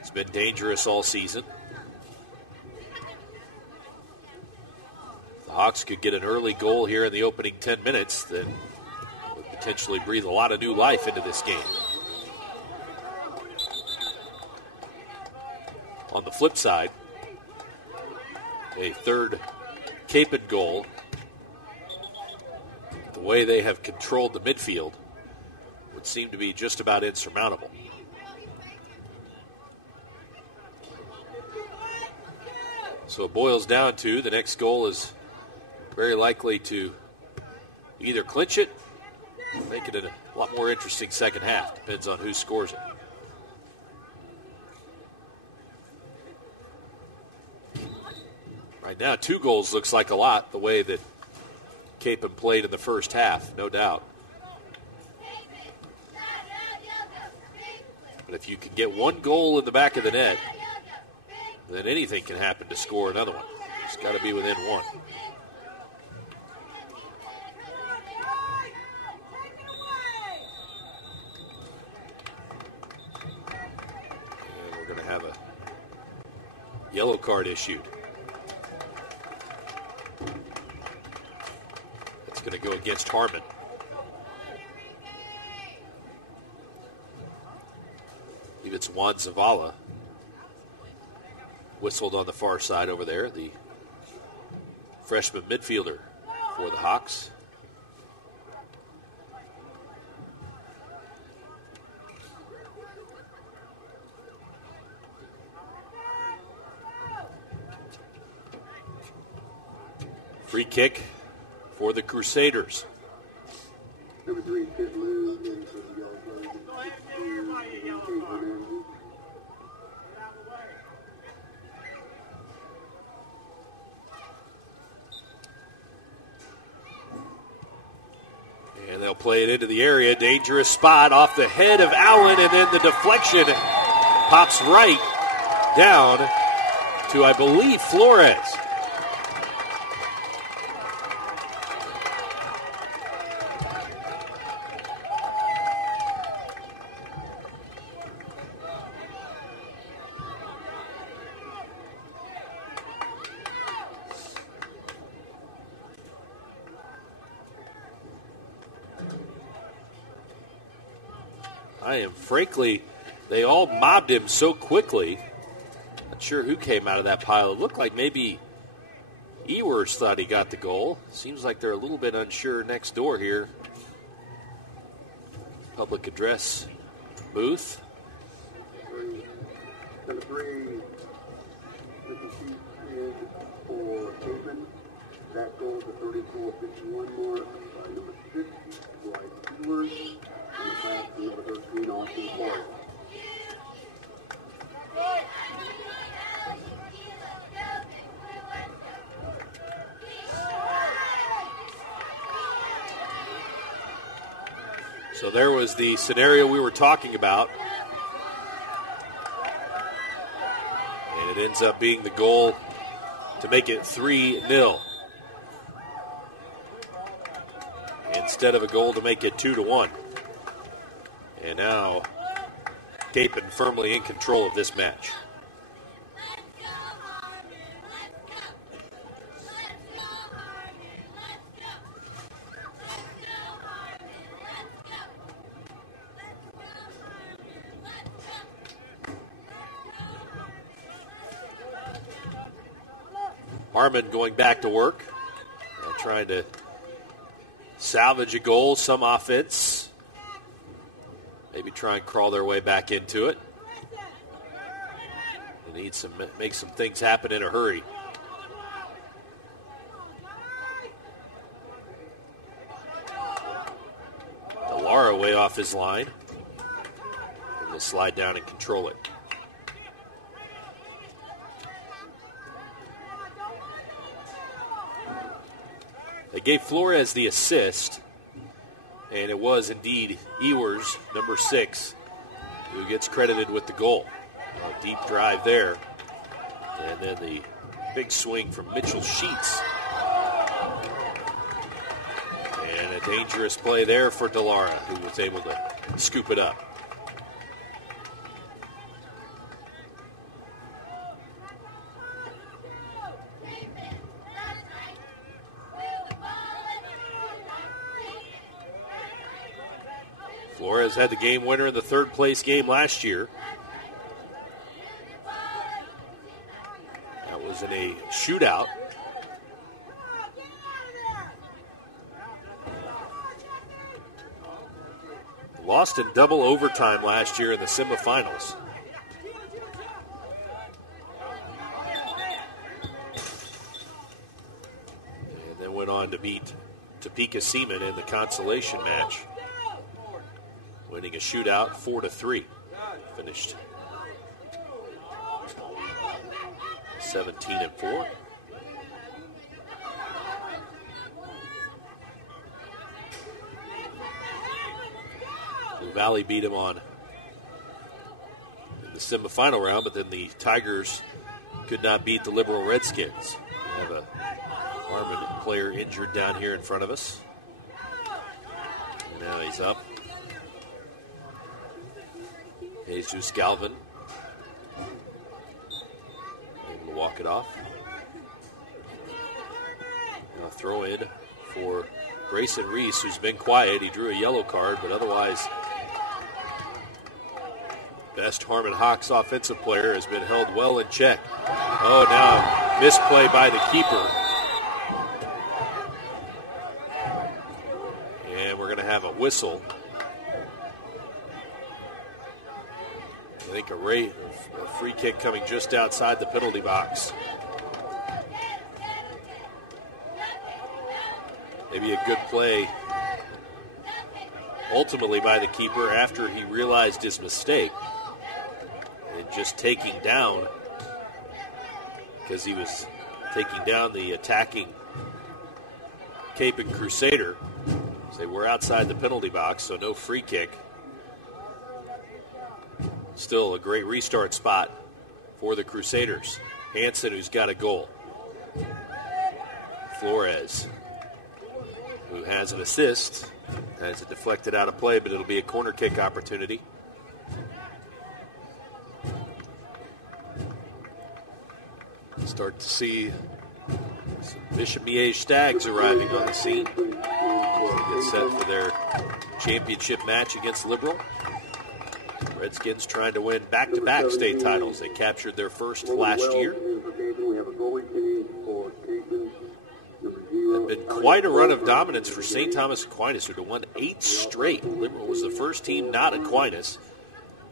has been dangerous all season. The Hawks could get an early goal here in the opening 10 minutes that would potentially breathe a lot of new life into this game. On the flip side, a third Kapaun goal, the way they have controlled the midfield, would seem to be just about insurmountable. So it boils down to the next goal is very likely to either clinch it or make it a lot more interesting second half. Depends on who scores it. Right now, 2 goals looks like a lot, the way that Kapaun played in the first half, no doubt. But if you can get 1 goal in the back of the net, then anything can happen to score another one. It's got to be within 1. And we're going to have a yellow card issued. It's going to go against Harmon. I believe it's Juan Zavala. Whistled on the far side over there, the freshman midfielder for the Hawks. Free kick for the Crusaders. Number 3, Pitt Lou, into the yellow card. And they'll play it into the area. Dangerous spot off the head of Allen, and then the deflection pops right down to, I believe, Flores. Frankly, they all mobbed him so quickly. Not sure who came out of that pile. It looked like maybe Ewers thought he got the goal. Seems like they're a little bit unsure next door here. Public address booth. Number 3, this sheet is for Kapaun. That goal is a 34-51 mark by number 6, Dwight Ewers. Number 13, Austin Clark. So there was the scenario we were talking about. And it ends up being the goal to make it 3-0. Instead of a goal to make it 2-1. And now, Kapaun firmly in control of this match. Harmon going back to work, trying to salvage a goal, some offense. Maybe try and crawl their way back into it. They need make some things happen in a hurry. Delara way off his line. And they'll slide down and control it. They gave Flores the assist. And it was indeed Ewers, number 6, who gets credited with the goal. A deep drive there. And then the big swing from Mitchell Sheets. And a dangerous play there for Delara, who was able to scoop it up. Flores had the game winner in the third place game last year. was in a shootout. Lost in double overtime last year in the semifinals. And then went on to beat Topeka Seaman in the consolation match, winning a shootout 4-3. Finished 17-4. Blue Valley beat him in the semifinal round, but then the Tigers could not beat the Liberal Redskins. We have a Harmon player injured down here in front of us. And now he's up. Jesus Galvin able to walk it off. Now throw in for Grayson Reese, who's been quiet. He drew a yellow card, but otherwise best Harmon Hawks offensive player has been held well in check. Oh, now misplay by the keeper. And we're going to have a whistle. I think a free kick coming just outside the penalty box. Maybe a good play ultimately by the keeper after he realized his mistake and just taking down, because he was taking down the attacking Cape and Crusader. So they were outside the penalty box, so no free kick. Still a great restart spot for the Crusaders. Hansen, who's got a goal. Flores, who has an assist, has it deflected out of play, but it'll be a corner kick opportunity. Start to see some Bishop Miege Stags arriving on the scene. Get set for their championship match against Liberal. Redskins trying to win back-to-back state titles. They captured their first last year. It's been quite a run of dominance for St. Thomas Aquinas, who have won 8 straight. Liberal was the first team not Aquinas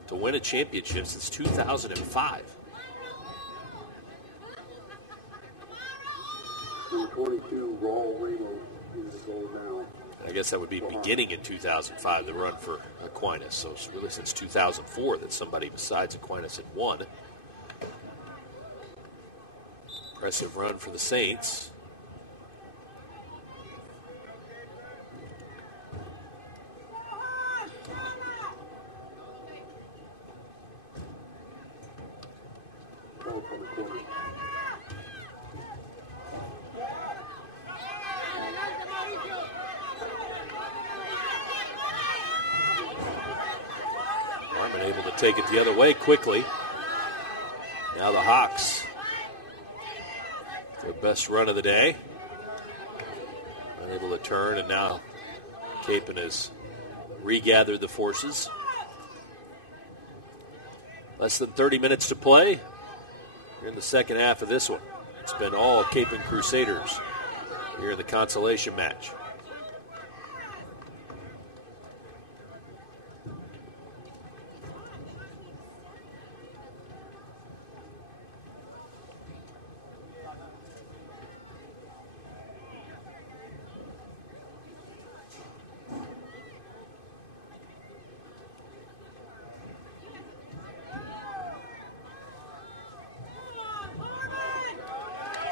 to win a championship since 2005. 22 Raw Ramos in the goal now. I guess that would be beginning in 2005, the run for Aquinas. So it's really since 2004 that somebody besides Aquinas had won. Impressive run for the Saints. Take it the other way quickly. Now the Hawks, their best run of the day, unable to turn, and now Capen has regathered the forces. Less than 30 minutes to play. We're in the second half of this one. It's been all Capen Crusaders here in the consolation match.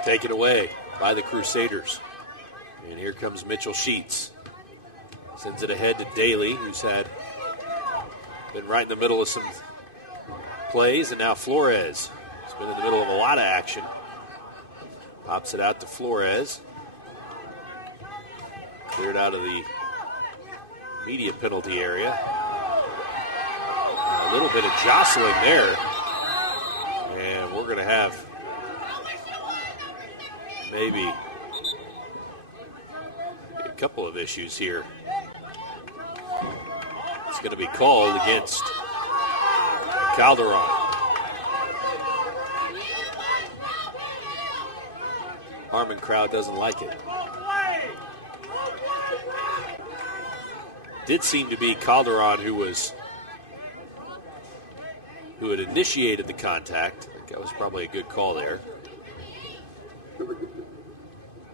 Taken away by the Crusaders. And here comes Mitchell Sheets. Sends it ahead to Daly, who's been right in the middle of some plays. And now Flores has been in the middle of a lot of action. Pops it out to Flores. Cleared out of the media penalty area. A little bit of jostling there. And we're going to have maybe a couple of issues here. It's going to be called against Calderon. Harmon crowd doesn't like it. Did seem to be Calderon who had initiated the contact. I think that was probably a good call there.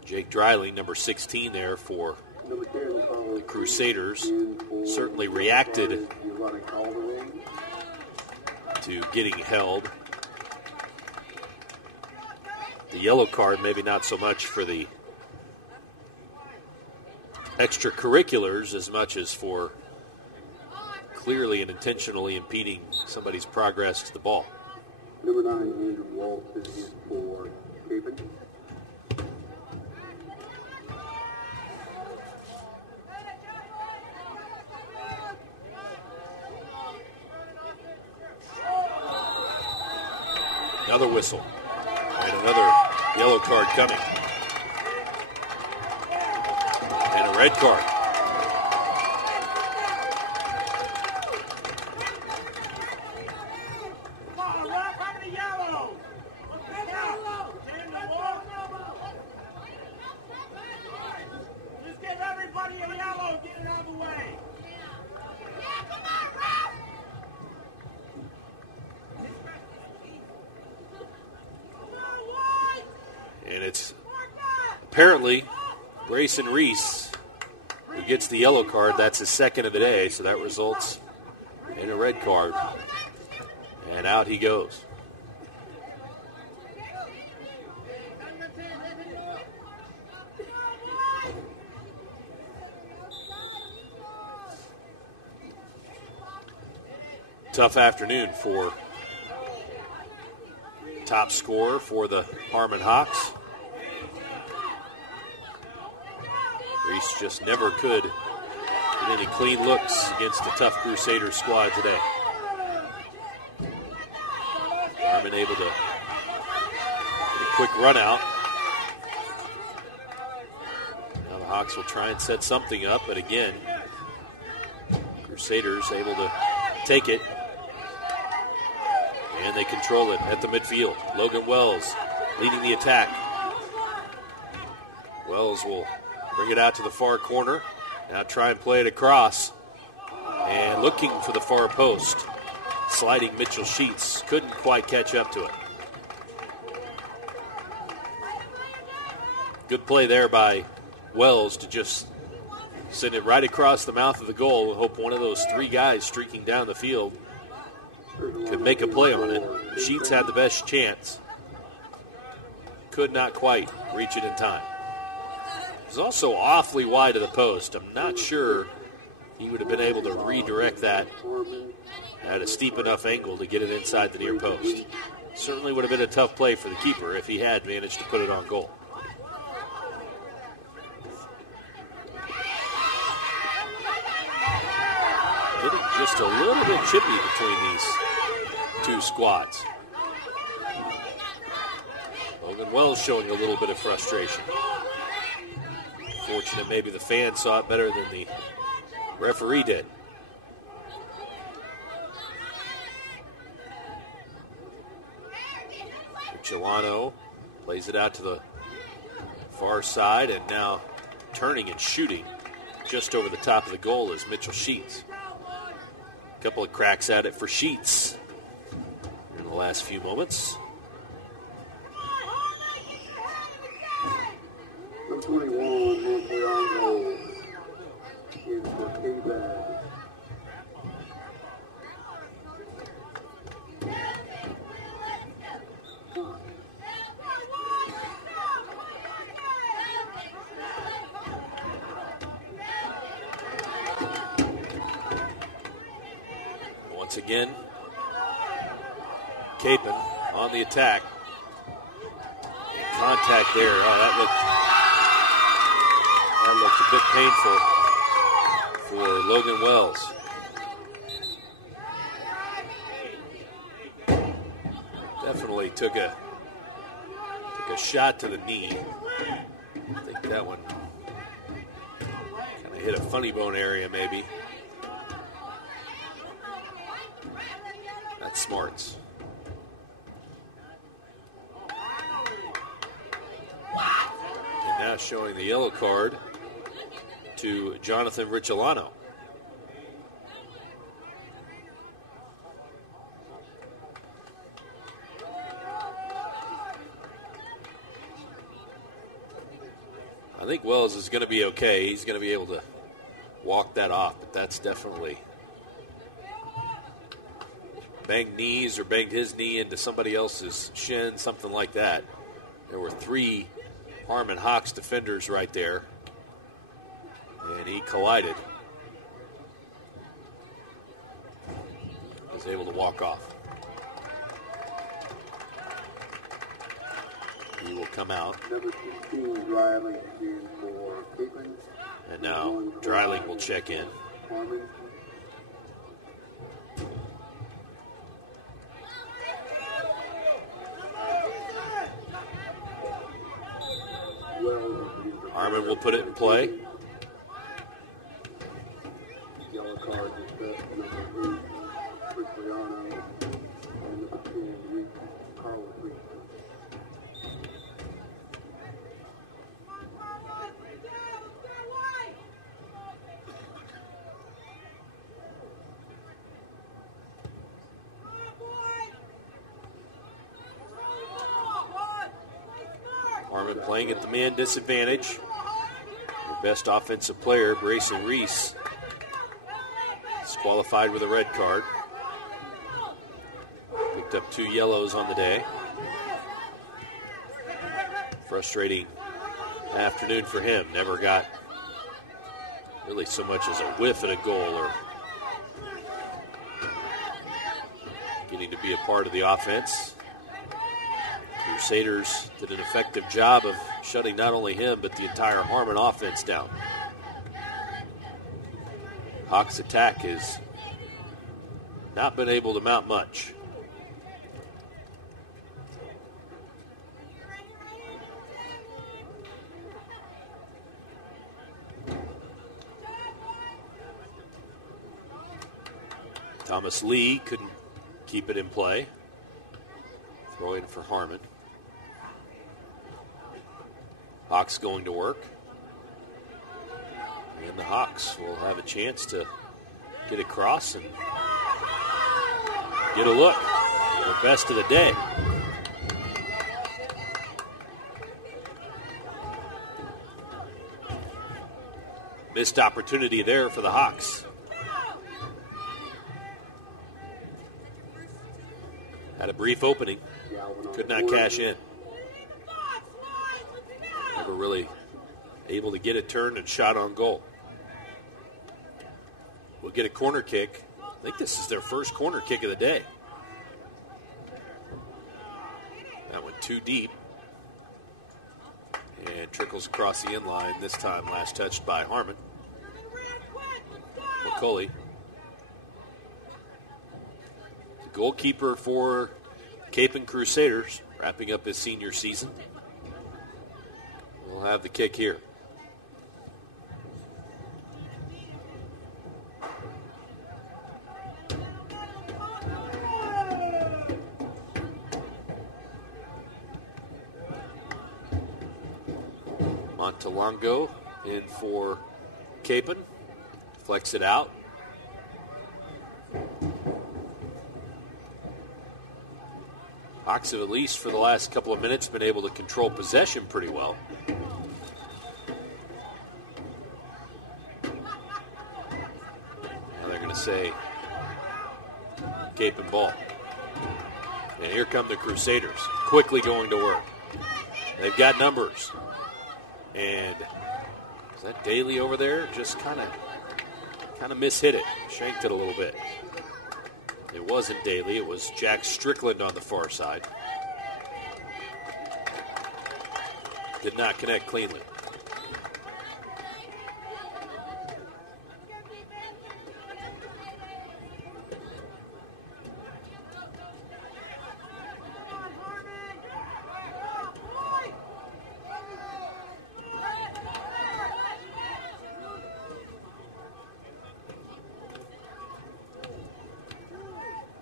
Jake Dreiling, number 16 there for the Crusaders, certainly reacted to getting held. The yellow card, maybe not so much for the extracurriculars as much as for clearly and intentionally impeding somebody's progress to the ball. Number 9, Andrew Walsh is for Capen. Another whistle. And another yellow card coming. And a red card. Just give everybody a yellow, get it out of the way. And it's apparently Grayson Reese who gets the yellow card. That's his second of the day, so that results in a red card. And out he goes. Tough afternoon for top scorer for the Harmon Hawks. Reese just never could get any clean looks against the tough Crusader squad today. Harmon able to get a quick run out. Now the Hawks will try and set something up, but again, Crusaders able to take it. And they control it at the midfield. Logan Wells leading the attack. Wells will bring it out to the far corner. Now try and play it across. And looking for the far post. Sliding Mitchell Sheets. Couldn't quite catch up to it. Good play there by Wells to just send it right across the mouth of the goal. We'll hope one of those three guys streaking down the field could make a play on it. Sheets had the best chance. Could not quite reach it in time. It was also awfully wide of the post. I'm not sure he would have been able to redirect that at a steep enough angle to get it inside the near post. Certainly would have been a tough play for the keeper if he had managed to put it on goal. Getting just a little bit chippy between these two squads. Logan Wells showing a little bit of frustration. Fortunate maybe the fans saw it better than the referee did. Chilano plays it out to the far side, and now turning and shooting just over the top of the goal is Mitchell Sheets. A couple of cracks at it for Sheets in the last few moments. Number 21, halfway on goal, is for K-Bag. Once again, Capen on the attack. Contact there. Oh, that looked a bit painful for Logan Wells. Definitely took a shot to the knee. I think that one kind of hit a funny bone area maybe. That's Smarts. pass showing the yellow card to Jonathan Richolano. I think Wells is going to be okay. He's going to be able to walk that off, but that's definitely banged knees or banged his knee into somebody else's shin, something like that. There were 3 Harmon Hawks defenders right there, and he collided. Was able to walk off. He will come out. Number 16, Dryling in for Capen. And now Dryling will check in. Harmon. Harmon will put it in play. Yellow card is number 8, Cristiano, and number 10, Carlos Reed. Harmon playing at the man disadvantage. Their best offensive player, Grayson Reese, disqualified with a red card. Picked up 2 yellows on the day. Frustrating afternoon for him. Never got really so much as a whiff at a goal or getting to be a part of the offense. Crusaders did an effective job of shutting not only him, but the entire Harmon offense down. Hawks' attack has not been able to mount much. Thomas Lee couldn't keep it in play. Throw in for Harmon. Hawks going to work. And the Hawks will have a chance to get across and get a look. The best of the day. Missed opportunity there for the Hawks. Had a brief opening. Could not cash in. Never really able to get it turned and shot on goal. We'll get a corner kick. I think this is their first corner kick of the day. That went too deep. And trickles across the end line, this time last touched by Harmon. McCulley. The goalkeeper for Capen Crusaders, wrapping up his senior season. We'll have the kick here. Montalongo in for Capen. Flex it out. Hawks have, at least for the last couple of minutes, been able to control possession pretty well. Now they're going to say Capen ball. And here come the Crusaders, quickly going to work. They've got numbers. And is that Daly over there? Just kind of mishit it, shanked it a little bit. It wasn't Daly, it was Jack Strickland on the far side. Did not connect cleanly.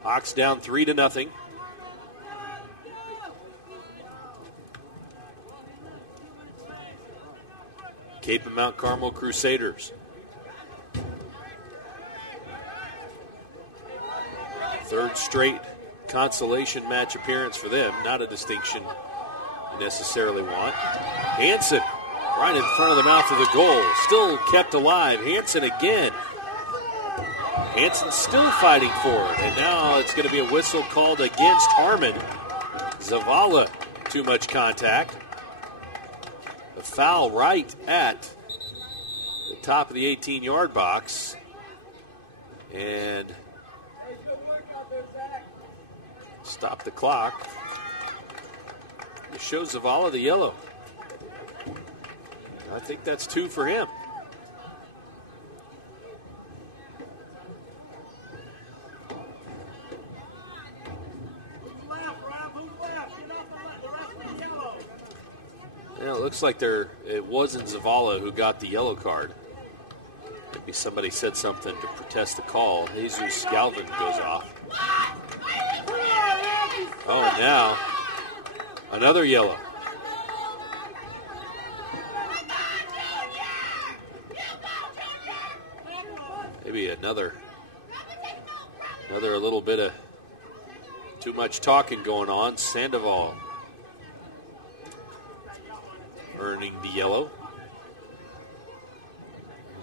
Hawks down 3-0. Cape and Mount Carmel Crusaders. Third straight consolation match appearance for them. Not a distinction you necessarily want. Hanson right in front of the mouth of the goal. Still kept alive. Hanson again. Hanson still fighting for it. And now it's going to be a whistle called against Harmon. Zavala, too much contact. A foul right at the top of the 18-yard box. And stop the clock. It shows Zavala the yellow. I think that's 2 for him. Yeah, it looks like it wasn't Zavala who got the yellow card. Maybe somebody said something to protest the call. Jesus Galvin goes off. Oh, now another yellow. Maybe another little bit of too much talking going on. Sandoval earning the yellow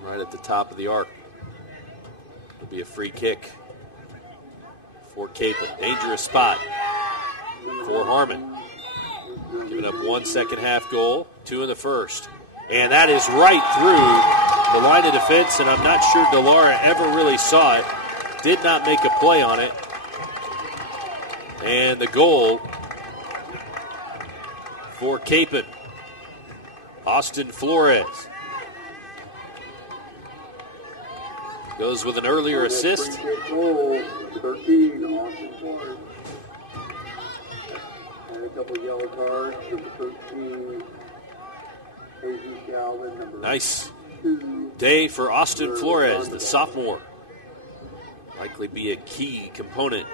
right at the top of the arc. It'll be a free kick for Capon. Dangerous spot for Harmon. Giving up 1 second half goal, 2 in the first. And that is right through the line of defense, and I'm not sure DeLara ever really saw it. Did not make a play on it. And the goal for Capon. Austin Flores goes with an earlier assist. 13, Austin Flores. And a couple of yellow cards. Number 13, Jesus Galvin. Number Nice 2. day for Austin Flores, the sophomore. Likely be a key component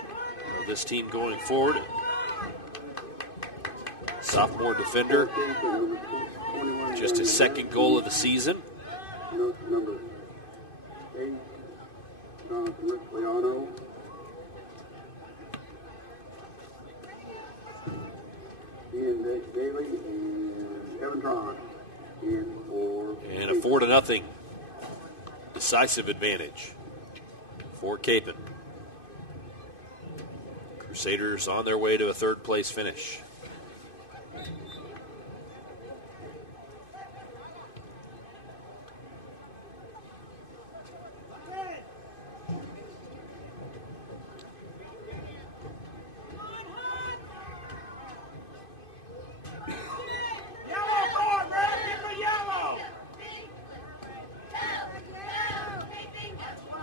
of this team going forward. Sophomore defender. Just his second goal of the season. Number 8, Jonathan Ripliano. Ian Daly and Evan Tron. And a 4-0 decisive advantage for Capon. Crusaders on their way to a third-place finish.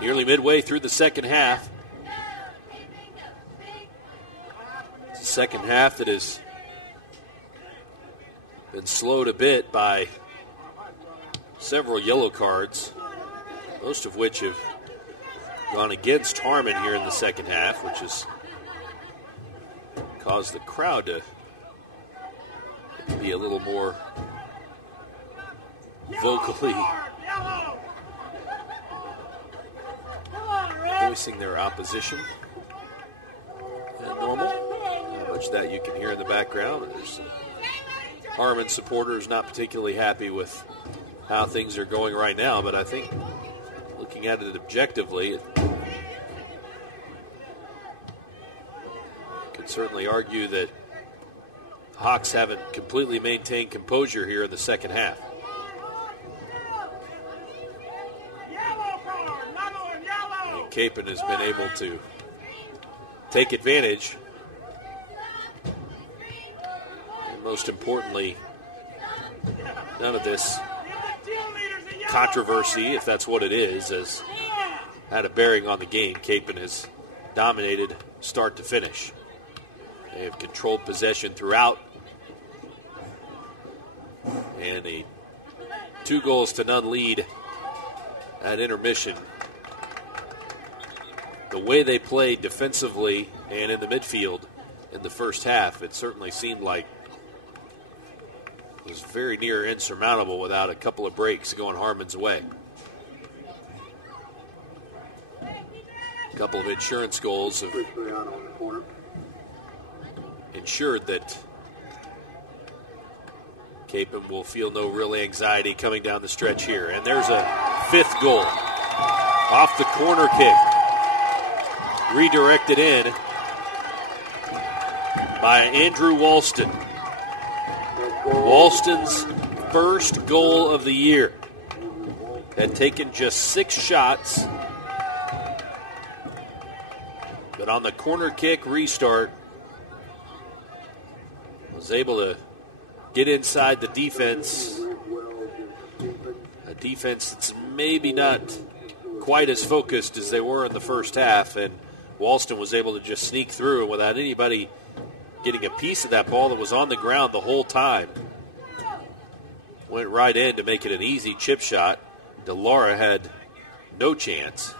Nearly midway through the second half. It's the second half that has been slowed a bit by several yellow cards, most of which have gone against Harmon here in the second half, which has caused the crowd to be a little more vocally voicing their opposition than normal. How much that you can hear in the background. There's some Harmon supporters not particularly happy with how things are going right now, but I think looking at it objectively, it could certainly argue that Hawks haven't completely maintained composure here in the second half. Capon has been able to take advantage. And most importantly, none of this controversy, if that's what it is, has had a bearing on the game. Capon has dominated start to finish. They have controlled possession throughout. And a 2-0 lead at intermission. The way they played defensively and in the midfield in the first half, it certainly seemed like was very near insurmountable without a couple of breaks going Harmon's way. A couple of insurance goals have ensured that Kapaun will feel no real anxiety coming down the stretch here. And there's a 5th goal off the corner kick. Redirected in by Andrew Walston. Walston's first goal of the year. Had taken just 6 shots. But on the corner kick restart, was able to get inside the defense. A defense that's maybe not quite as focused as they were in the first half, and Walston was able to just sneak through, and without anybody getting a piece of that ball that was on the ground the whole time. Went right in to make it an easy chip shot. DeLaura had no chance.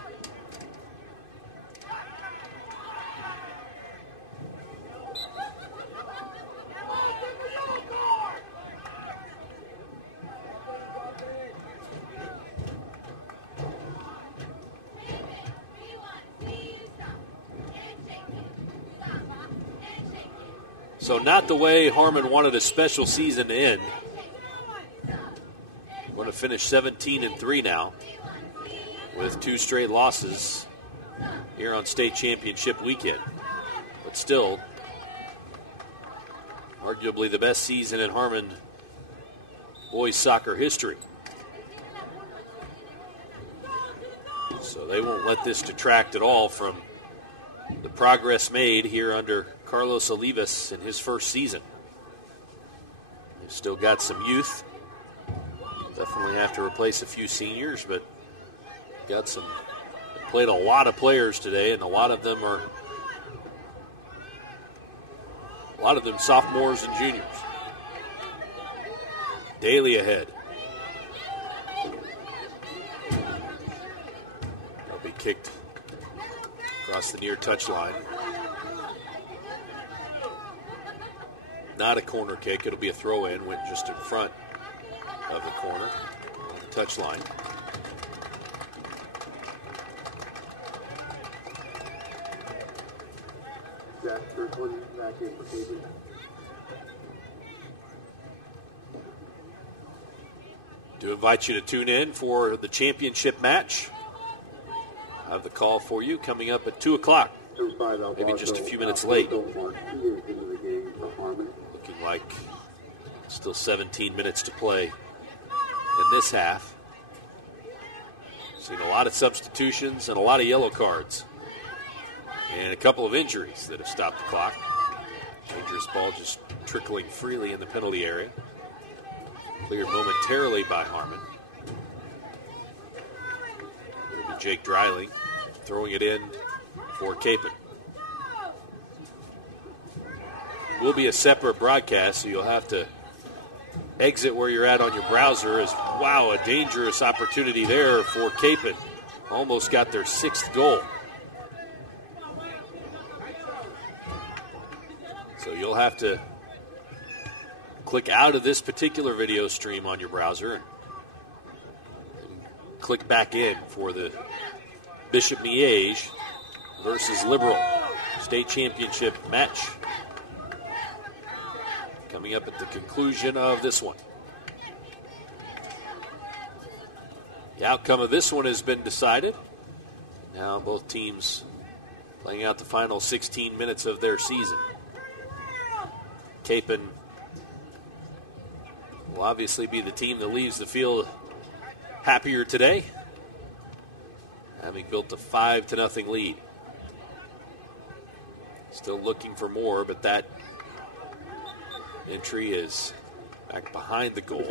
So not the way Harmon wanted a special season to end. Going to finish 17-3 now with 2 straight losses here on state championship weekend. But still, arguably the best season in Harmon boys soccer history. So they won't let this detract at all from the progress made here under Carlos Olivas in his first season. They've still got some youth. Definitely have to replace a few seniors, but got some. Played a lot of players today, and a lot of them sophomores and juniors. Daly ahead. That'll be kicked across the near touchline. Not a corner kick. It'll be a throw-in. Went just in front of the corner on the touchline. Do invite you to tune in for the championship match. I have the call for you coming up at 2 o'clock. Maybe just a few minutes late. Looking like still 17 minutes to play in this half. Seen a lot of substitutions and a lot of yellow cards. And a couple of injuries that have stopped the clock. Dangerous ball just trickling freely in the penalty area. Cleared momentarily by Harmon. It'll be Jake Dreiling throwing it in for Kapaun. Will be a separate broadcast, so you'll have to exit where you're at on your browser. As wow, a dangerous opportunity there for Kapaun. Almost got their 6th goal. So you'll have to click out of this particular video stream on your browser and click back in for the Bishop Miege versus Liberal state championship match coming up at the conclusion of this one. The outcome of this one has been decided. Now both teams playing out the final 16 minutes of their season. Kapaun will obviously be the team that leaves the field happier today, having built a 5-0 lead. Still looking for more, but that entry is back behind the goal.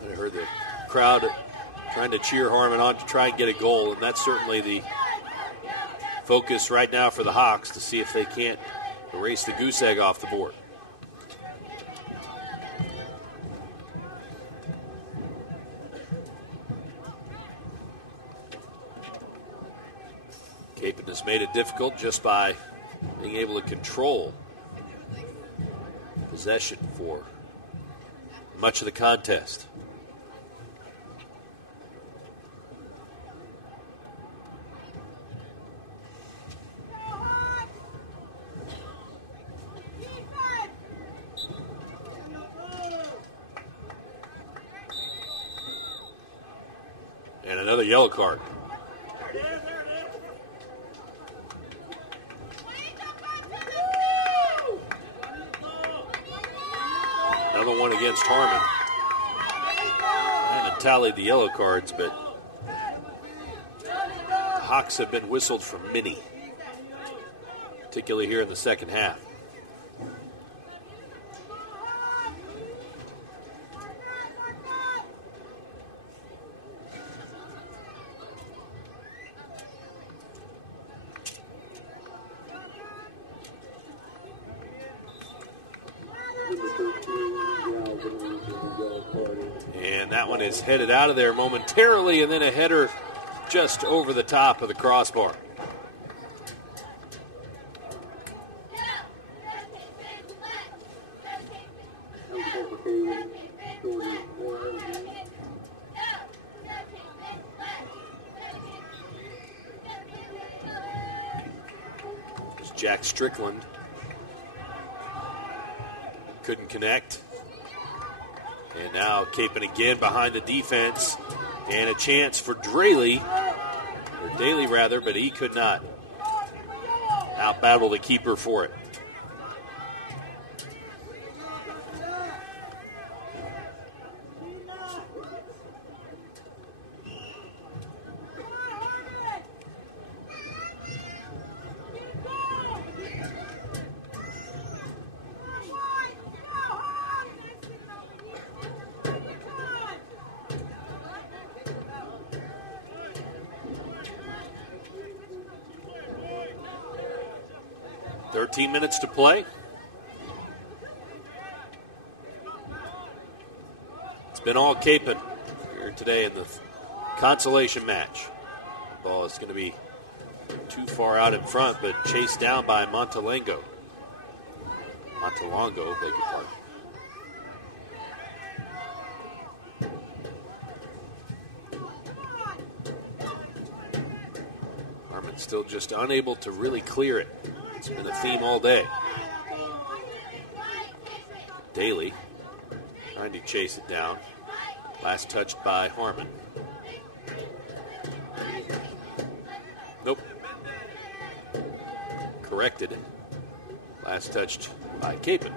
I heard the crowd trying to cheer Harmon on to try and get a goal, and that's certainly the Focus right now for the Hawks to see if they can't erase the goose egg off the board. Capon has made it difficult just by being able to control possession for much of the contest. And another yellow card. Another one against Harmon. I haven't tallied the yellow cards, but the Hawks have been whistled for many, particularly here in the second half. And that one is headed out of there momentarily, and then a header just over the top of the crossbar. There's Jack Strickland. Couldn't connect. And now Capon again behind the defense. And a chance for Daly, but he could not out-battle the keeper for it. Minutes to play. It's been all Capon here today in the consolation match. Ball is going to be too far out in front, but chased down by Montalongo, beg your pardon. Harmon still just unable to really clear it. It's been a theme all day. Daly trying to chase it down. Last touched by Harmon. Nope. Corrected. Last touched by Capon.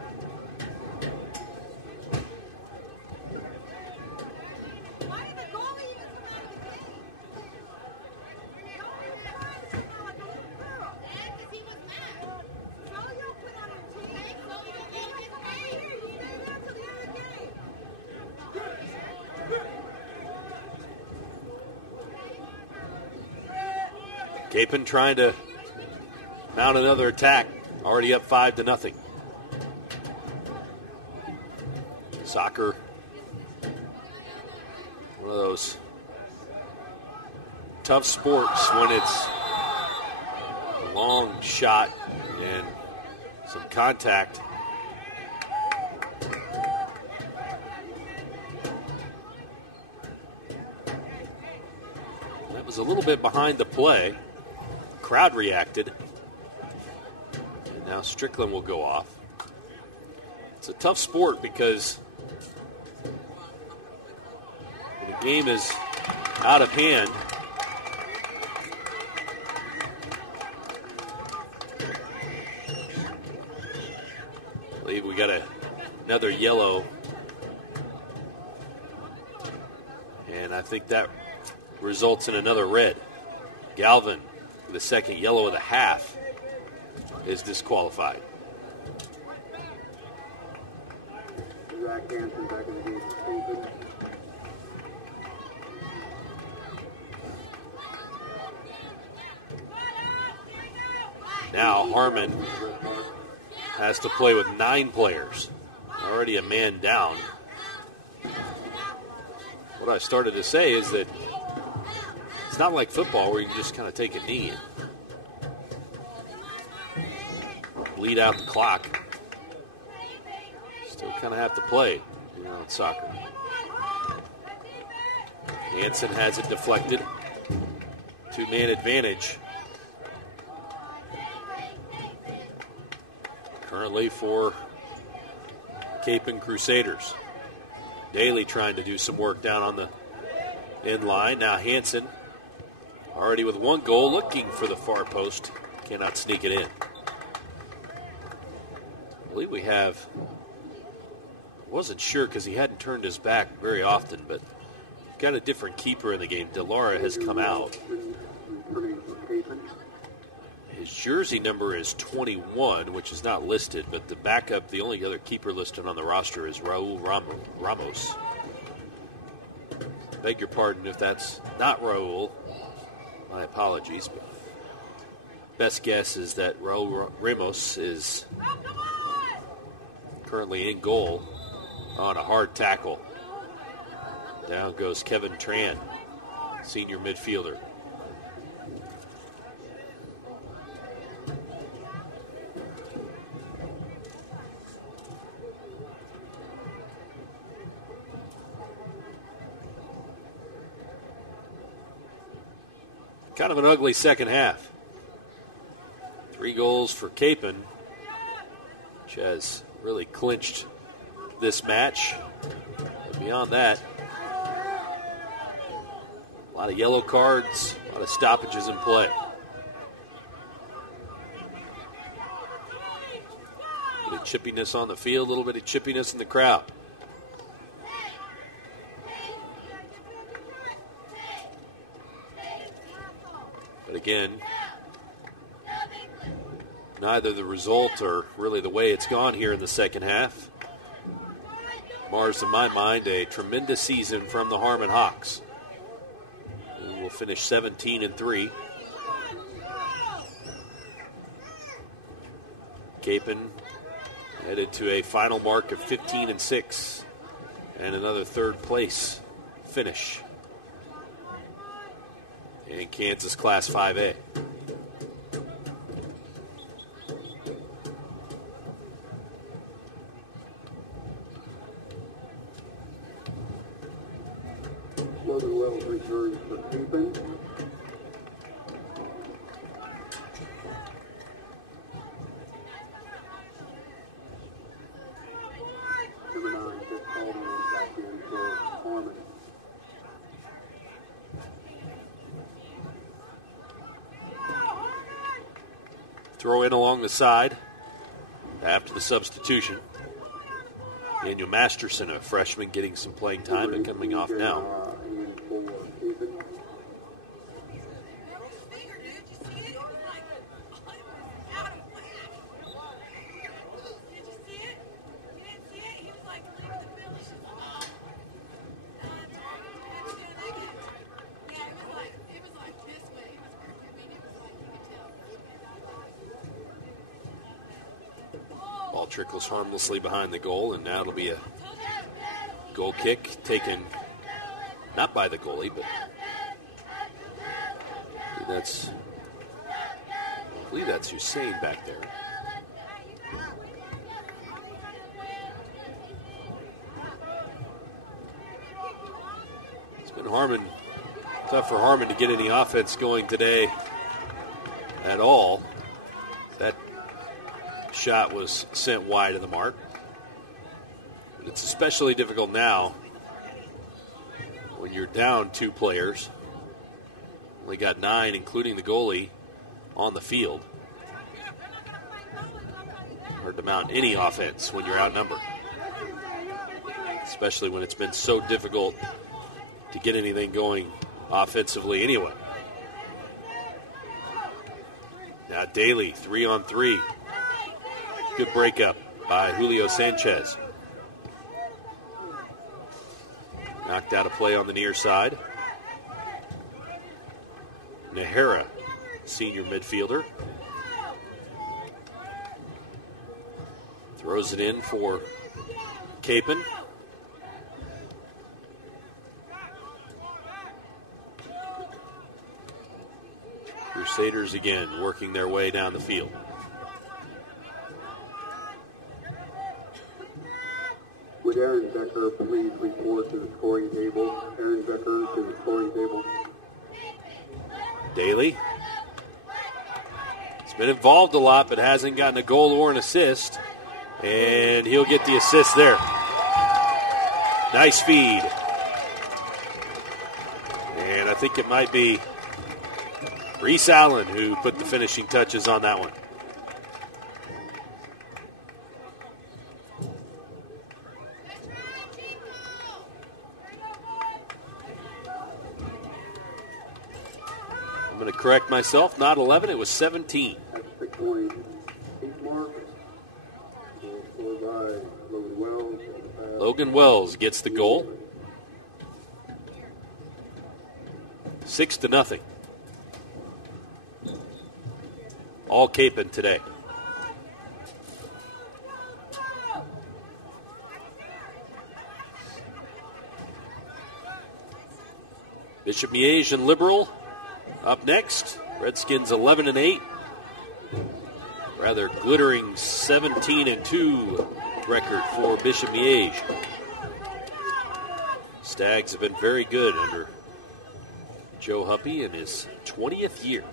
Capon trying to mount another attack. Already up 5-0. Soccer, one of those tough sports when it's a long shot and some contact. That was a little bit behind the play. Crowd reacted. And now Strickland will go off. It's a tough sport because the game is out of hand. I believe we got another yellow. And I think that results in another red. Galvin, the second yellow of the half, is disqualified. Now Harmon has to play with 9 players. Already a man down. What I started to say is that it's not like football where you can just kind of take a knee and bleed out the clock. Still kind of have to play, in soccer. Hansen has it deflected. 2-man advantage. Currently for Kapaun Crusaders. Daly trying to do some work down on the end line. Now Hansen already with 1 goal, looking for the far post. Cannot sneak it in. I believe we have, wasn't sure because he hadn't turned his back very often, but we've got a different keeper in the game. DeLara has come out. His jersey number is 21, which is not listed, but the backup, the only other keeper listed on the roster is Raul Ramos. Beg your pardon if that's not Raul. My apologies, but best guess is that Raul Ramos is currently in goal on a hard tackle. Down goes Kevin Tran, senior midfielder. Kind of an ugly second half. 3 goals for Kapaun, which has really clinched this match. But beyond that, a lot of yellow cards, a lot of stoppages in play. A bit of chippiness on the field, a little bit of chippiness in the crowd. But again, neither the result or really the way it's gone here in the second half mars, in my mind, a tremendous season from the Harmon Hawks. We will finish 17-3. Kapaun headed to a final mark of 15-6 and another third place finish in Kansas Class 5A. Motherwell reserves for Kapaun. Number 9, Jeff Calder back in for Harmon. Throw in along the side after the substitution. Daniel Masterson, a freshman, getting some playing time and coming off now. Ball trickles harmlessly behind the goal, and now it'll be a goal kick taken not by the goalie, but I believe that's Hussein back there. It's been tough for Harmon to get any offense going today at all. That shot was sent wide of the mark. But it's especially difficult now when you're down 2 players. Only got 9, including the goalie, on the field. Hard to mount any offense when you're outnumbered, especially when it's been so difficult to get anything going offensively anyway. Now Daly, 3-on-3. Good breakup by Julio Sanchez. Knocked out a play on the near side. Nahara, senior midfielder. Throws it in for Capon. Crusaders again working their way down the field. Would Aaron Becker please report to the scoring table? Aaron Becker to the scoring table. Daly. He's been involved a lot, but hasn't gotten a goal or an assist. And he'll get the assist there. Nice feed. And I think it might be Reese Allen who put the finishing touches on that one. I'm going to correct myself. Not 11, it was 17. That's the point. 8 mark. Scored by Logan Wells. Logan Wells gets the goal. 6-0. All Capon today. Bishop Miege and Liberal up next. Redskins 11-8. Rather glittering 17-2 record for Bishop Miege. Stags have been very good under Joe Huppy in his 20th year.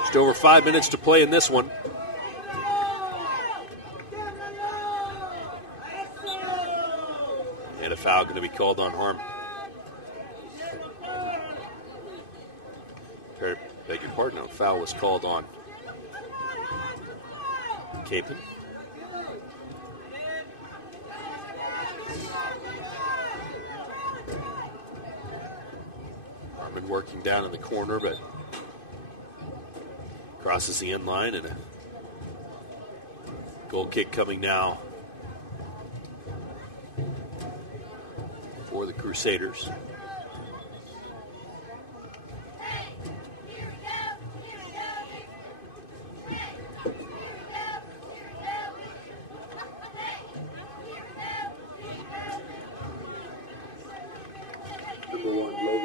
Just over 5 minutes to play in this one. And a foul going to be called on Harmon. Beg your pardon, a foul was called on Capon. Harmon working down in the corner, but crosses the end line, and a goal kick coming now for the Crusaders.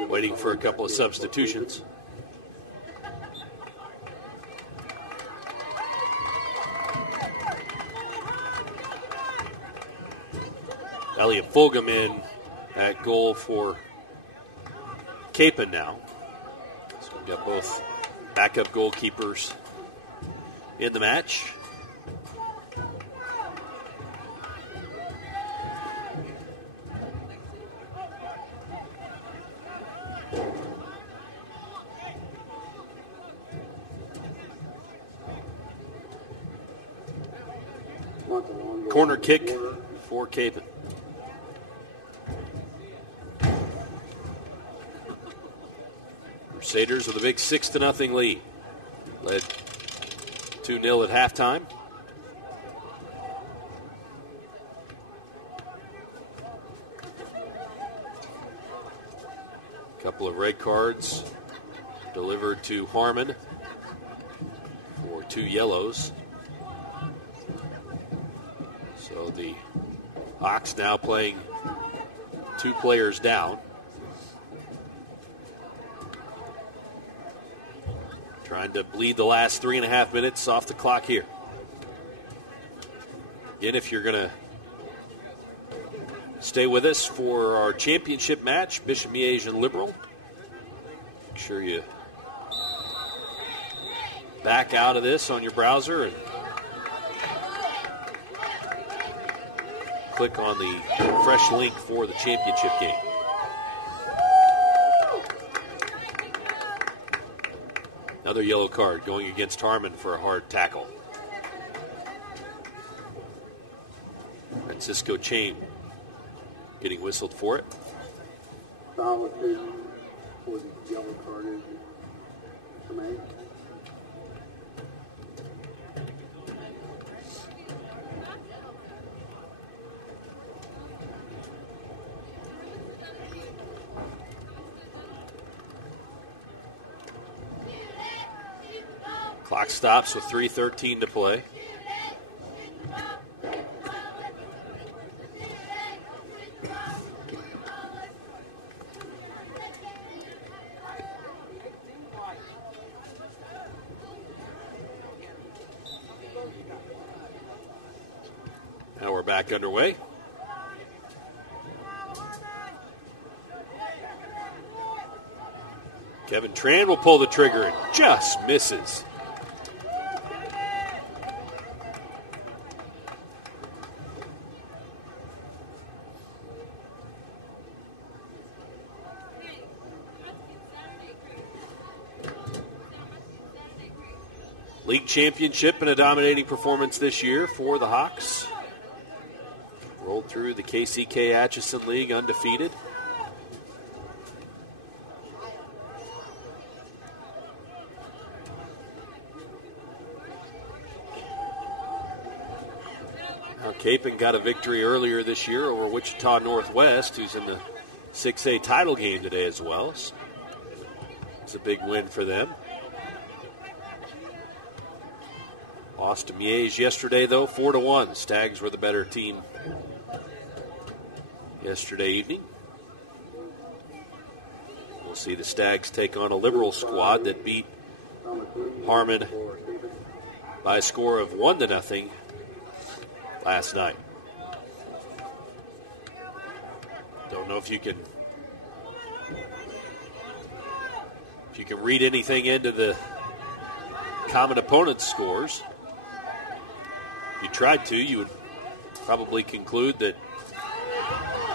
Waiting for a couple of substitutions. Elliot Fulgham in at goal for Capon now. So we've got both backup goalkeepers in the match. Corner kick for Capon. Crusaders with a big 6-0 lead. Led 2-0 at halftime. Couple of red cards delivered to Harmon for 2 yellows. So the Hawks now playing 2 players down. Trying to bleed the last 3.5 minutes off the clock here. Again, if you're going to stay with us for our championship match, Bishop Miege and Liberal, make sure you back out of this on your browser and click on the fresh link for the championship game. Another yellow card going against Harmon for a hard tackle. Francisco Chain getting whistled for it. Foul occasion for the yellow card is Carmel. Clock stops with 3:13 to play. Now we're back underway. Kevin Tran will pull the trigger and just misses. League championship and a dominating performance this year for the Hawks. Rolled through the KSHSAA League undefeated. Now Kapaun got a victory earlier this year over Wichita Northwest, who's in the 6A title game today as well. It's a big win for them. Lost to Miege yesterday, though, 4-1. Stags were the better team yesterday evening. We'll see the Stags take on a Liberal squad that beat Harmon by a score of 1-0 last night. Don't know if you can read anything into the common opponent's scores. If you tried to, you would probably conclude that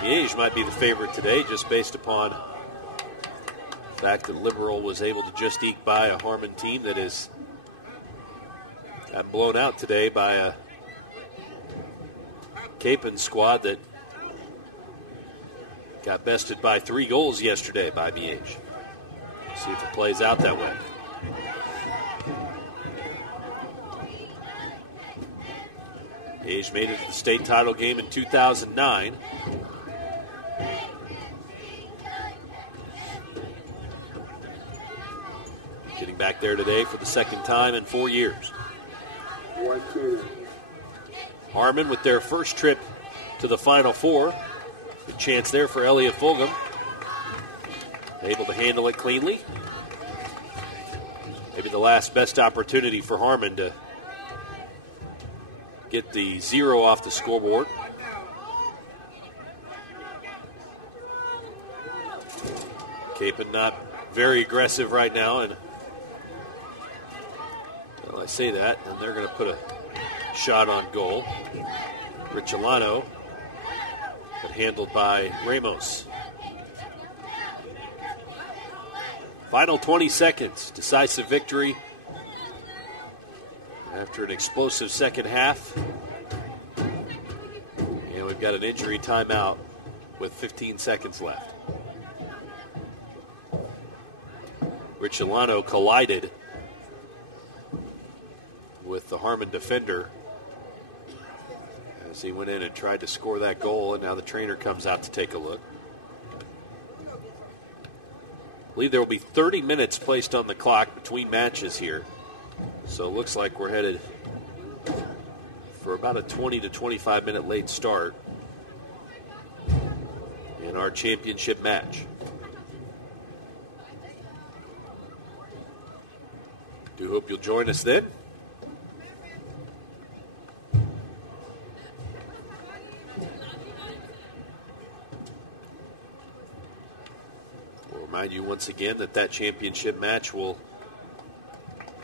Miege might be the favorite today just based upon the fact that Liberal was able to just eke by a Harmon team that is got blown out today by a Kapaun squad that got bested by 3 goals yesterday by Miege. See if it plays out that way. Miege made it to the state title game in 2009. Getting back there today for the second time in 4 years. Harmon with their first trip to the Final Four. Good chance there for Elliot Fulgham. Able to handle it cleanly. Maybe the last best opportunity for Harmon to get the 0 off the scoreboard. Kapaun not very aggressive right now, and well, I say that, and they're going to put a shot on goal. Richelano, but handled by Ramos. Final 20 seconds, decisive victory after an explosive second half. And we've got an injury timeout with 15 seconds left. Richelano collided with the Harmon defender as he went in and tried to score that goal, and now the trainer comes out to take a look. I believe there will be 30 minutes placed on the clock between matches here. So it looks like we're headed for about a 20 to 25 minute late start in our championship match. Do hope you'll join us then. We'll remind you once again that championship match will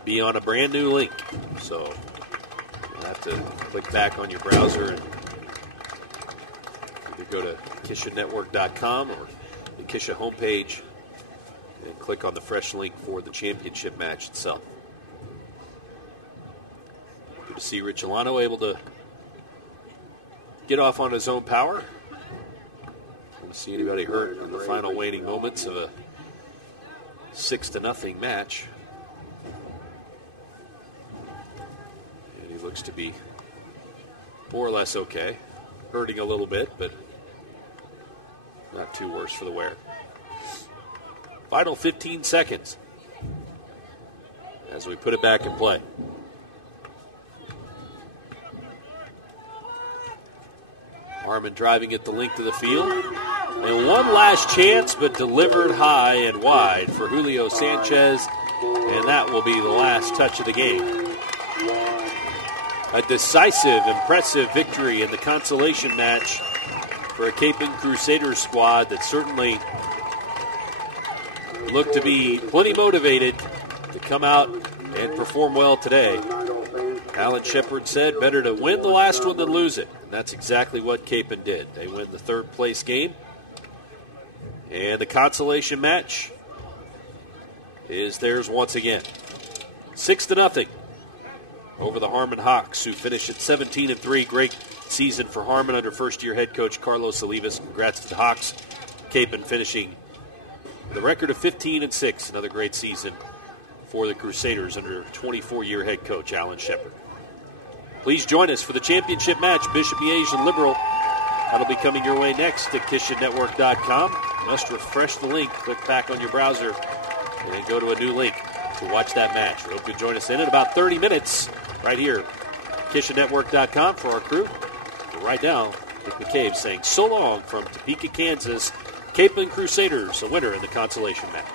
be on a brand new link. So you'll have to click back on your browser and either go to KSHSAA.network.com or the KSHSAA homepage and click on the fresh link for the championship match itself. Good to see Richelano able to get off on his own power. Don't see anybody hurt in the final waning moments of a 6-0 match. Looks to be more or less okay. Hurting a little bit, but not too worse for the wear. Final 15 seconds as we put it back in play. Harmon driving at the length of the field. And one last chance, but delivered high and wide for Julio Sanchez. And that will be the last touch of the game. A decisive, impressive victory in the consolation match for a Kapaun Crusaders squad that certainly looked to be plenty motivated to come out and perform well today. Alan Shepard said, better to win the last one than lose it. And that's exactly what Kapaun did. They win the third place game. And the consolation match is theirs once again. 6-0 over the Harmon Hawks, who finished at 17-3. Great season for Harmon under first-year head coach Carlos Olivas. Congrats to the Hawks. Kapaun finishing with a record of 15-6. Another great season for the Crusaders under 24-year head coach Alan Shepard. Please join us for the championship match, Bishop Miege and Liberal. That'll be coming your way next at KSHSAA.com. Must refresh the link, click back on your browser, and then go to a new link to watch that match. We hope you join us in about 30 minutes right here, KSHSAA.com for our crew. But right now, Nick McCabe saying so long from Topeka, Kansas. Kapaun Crusaders, a winner in the consolation match.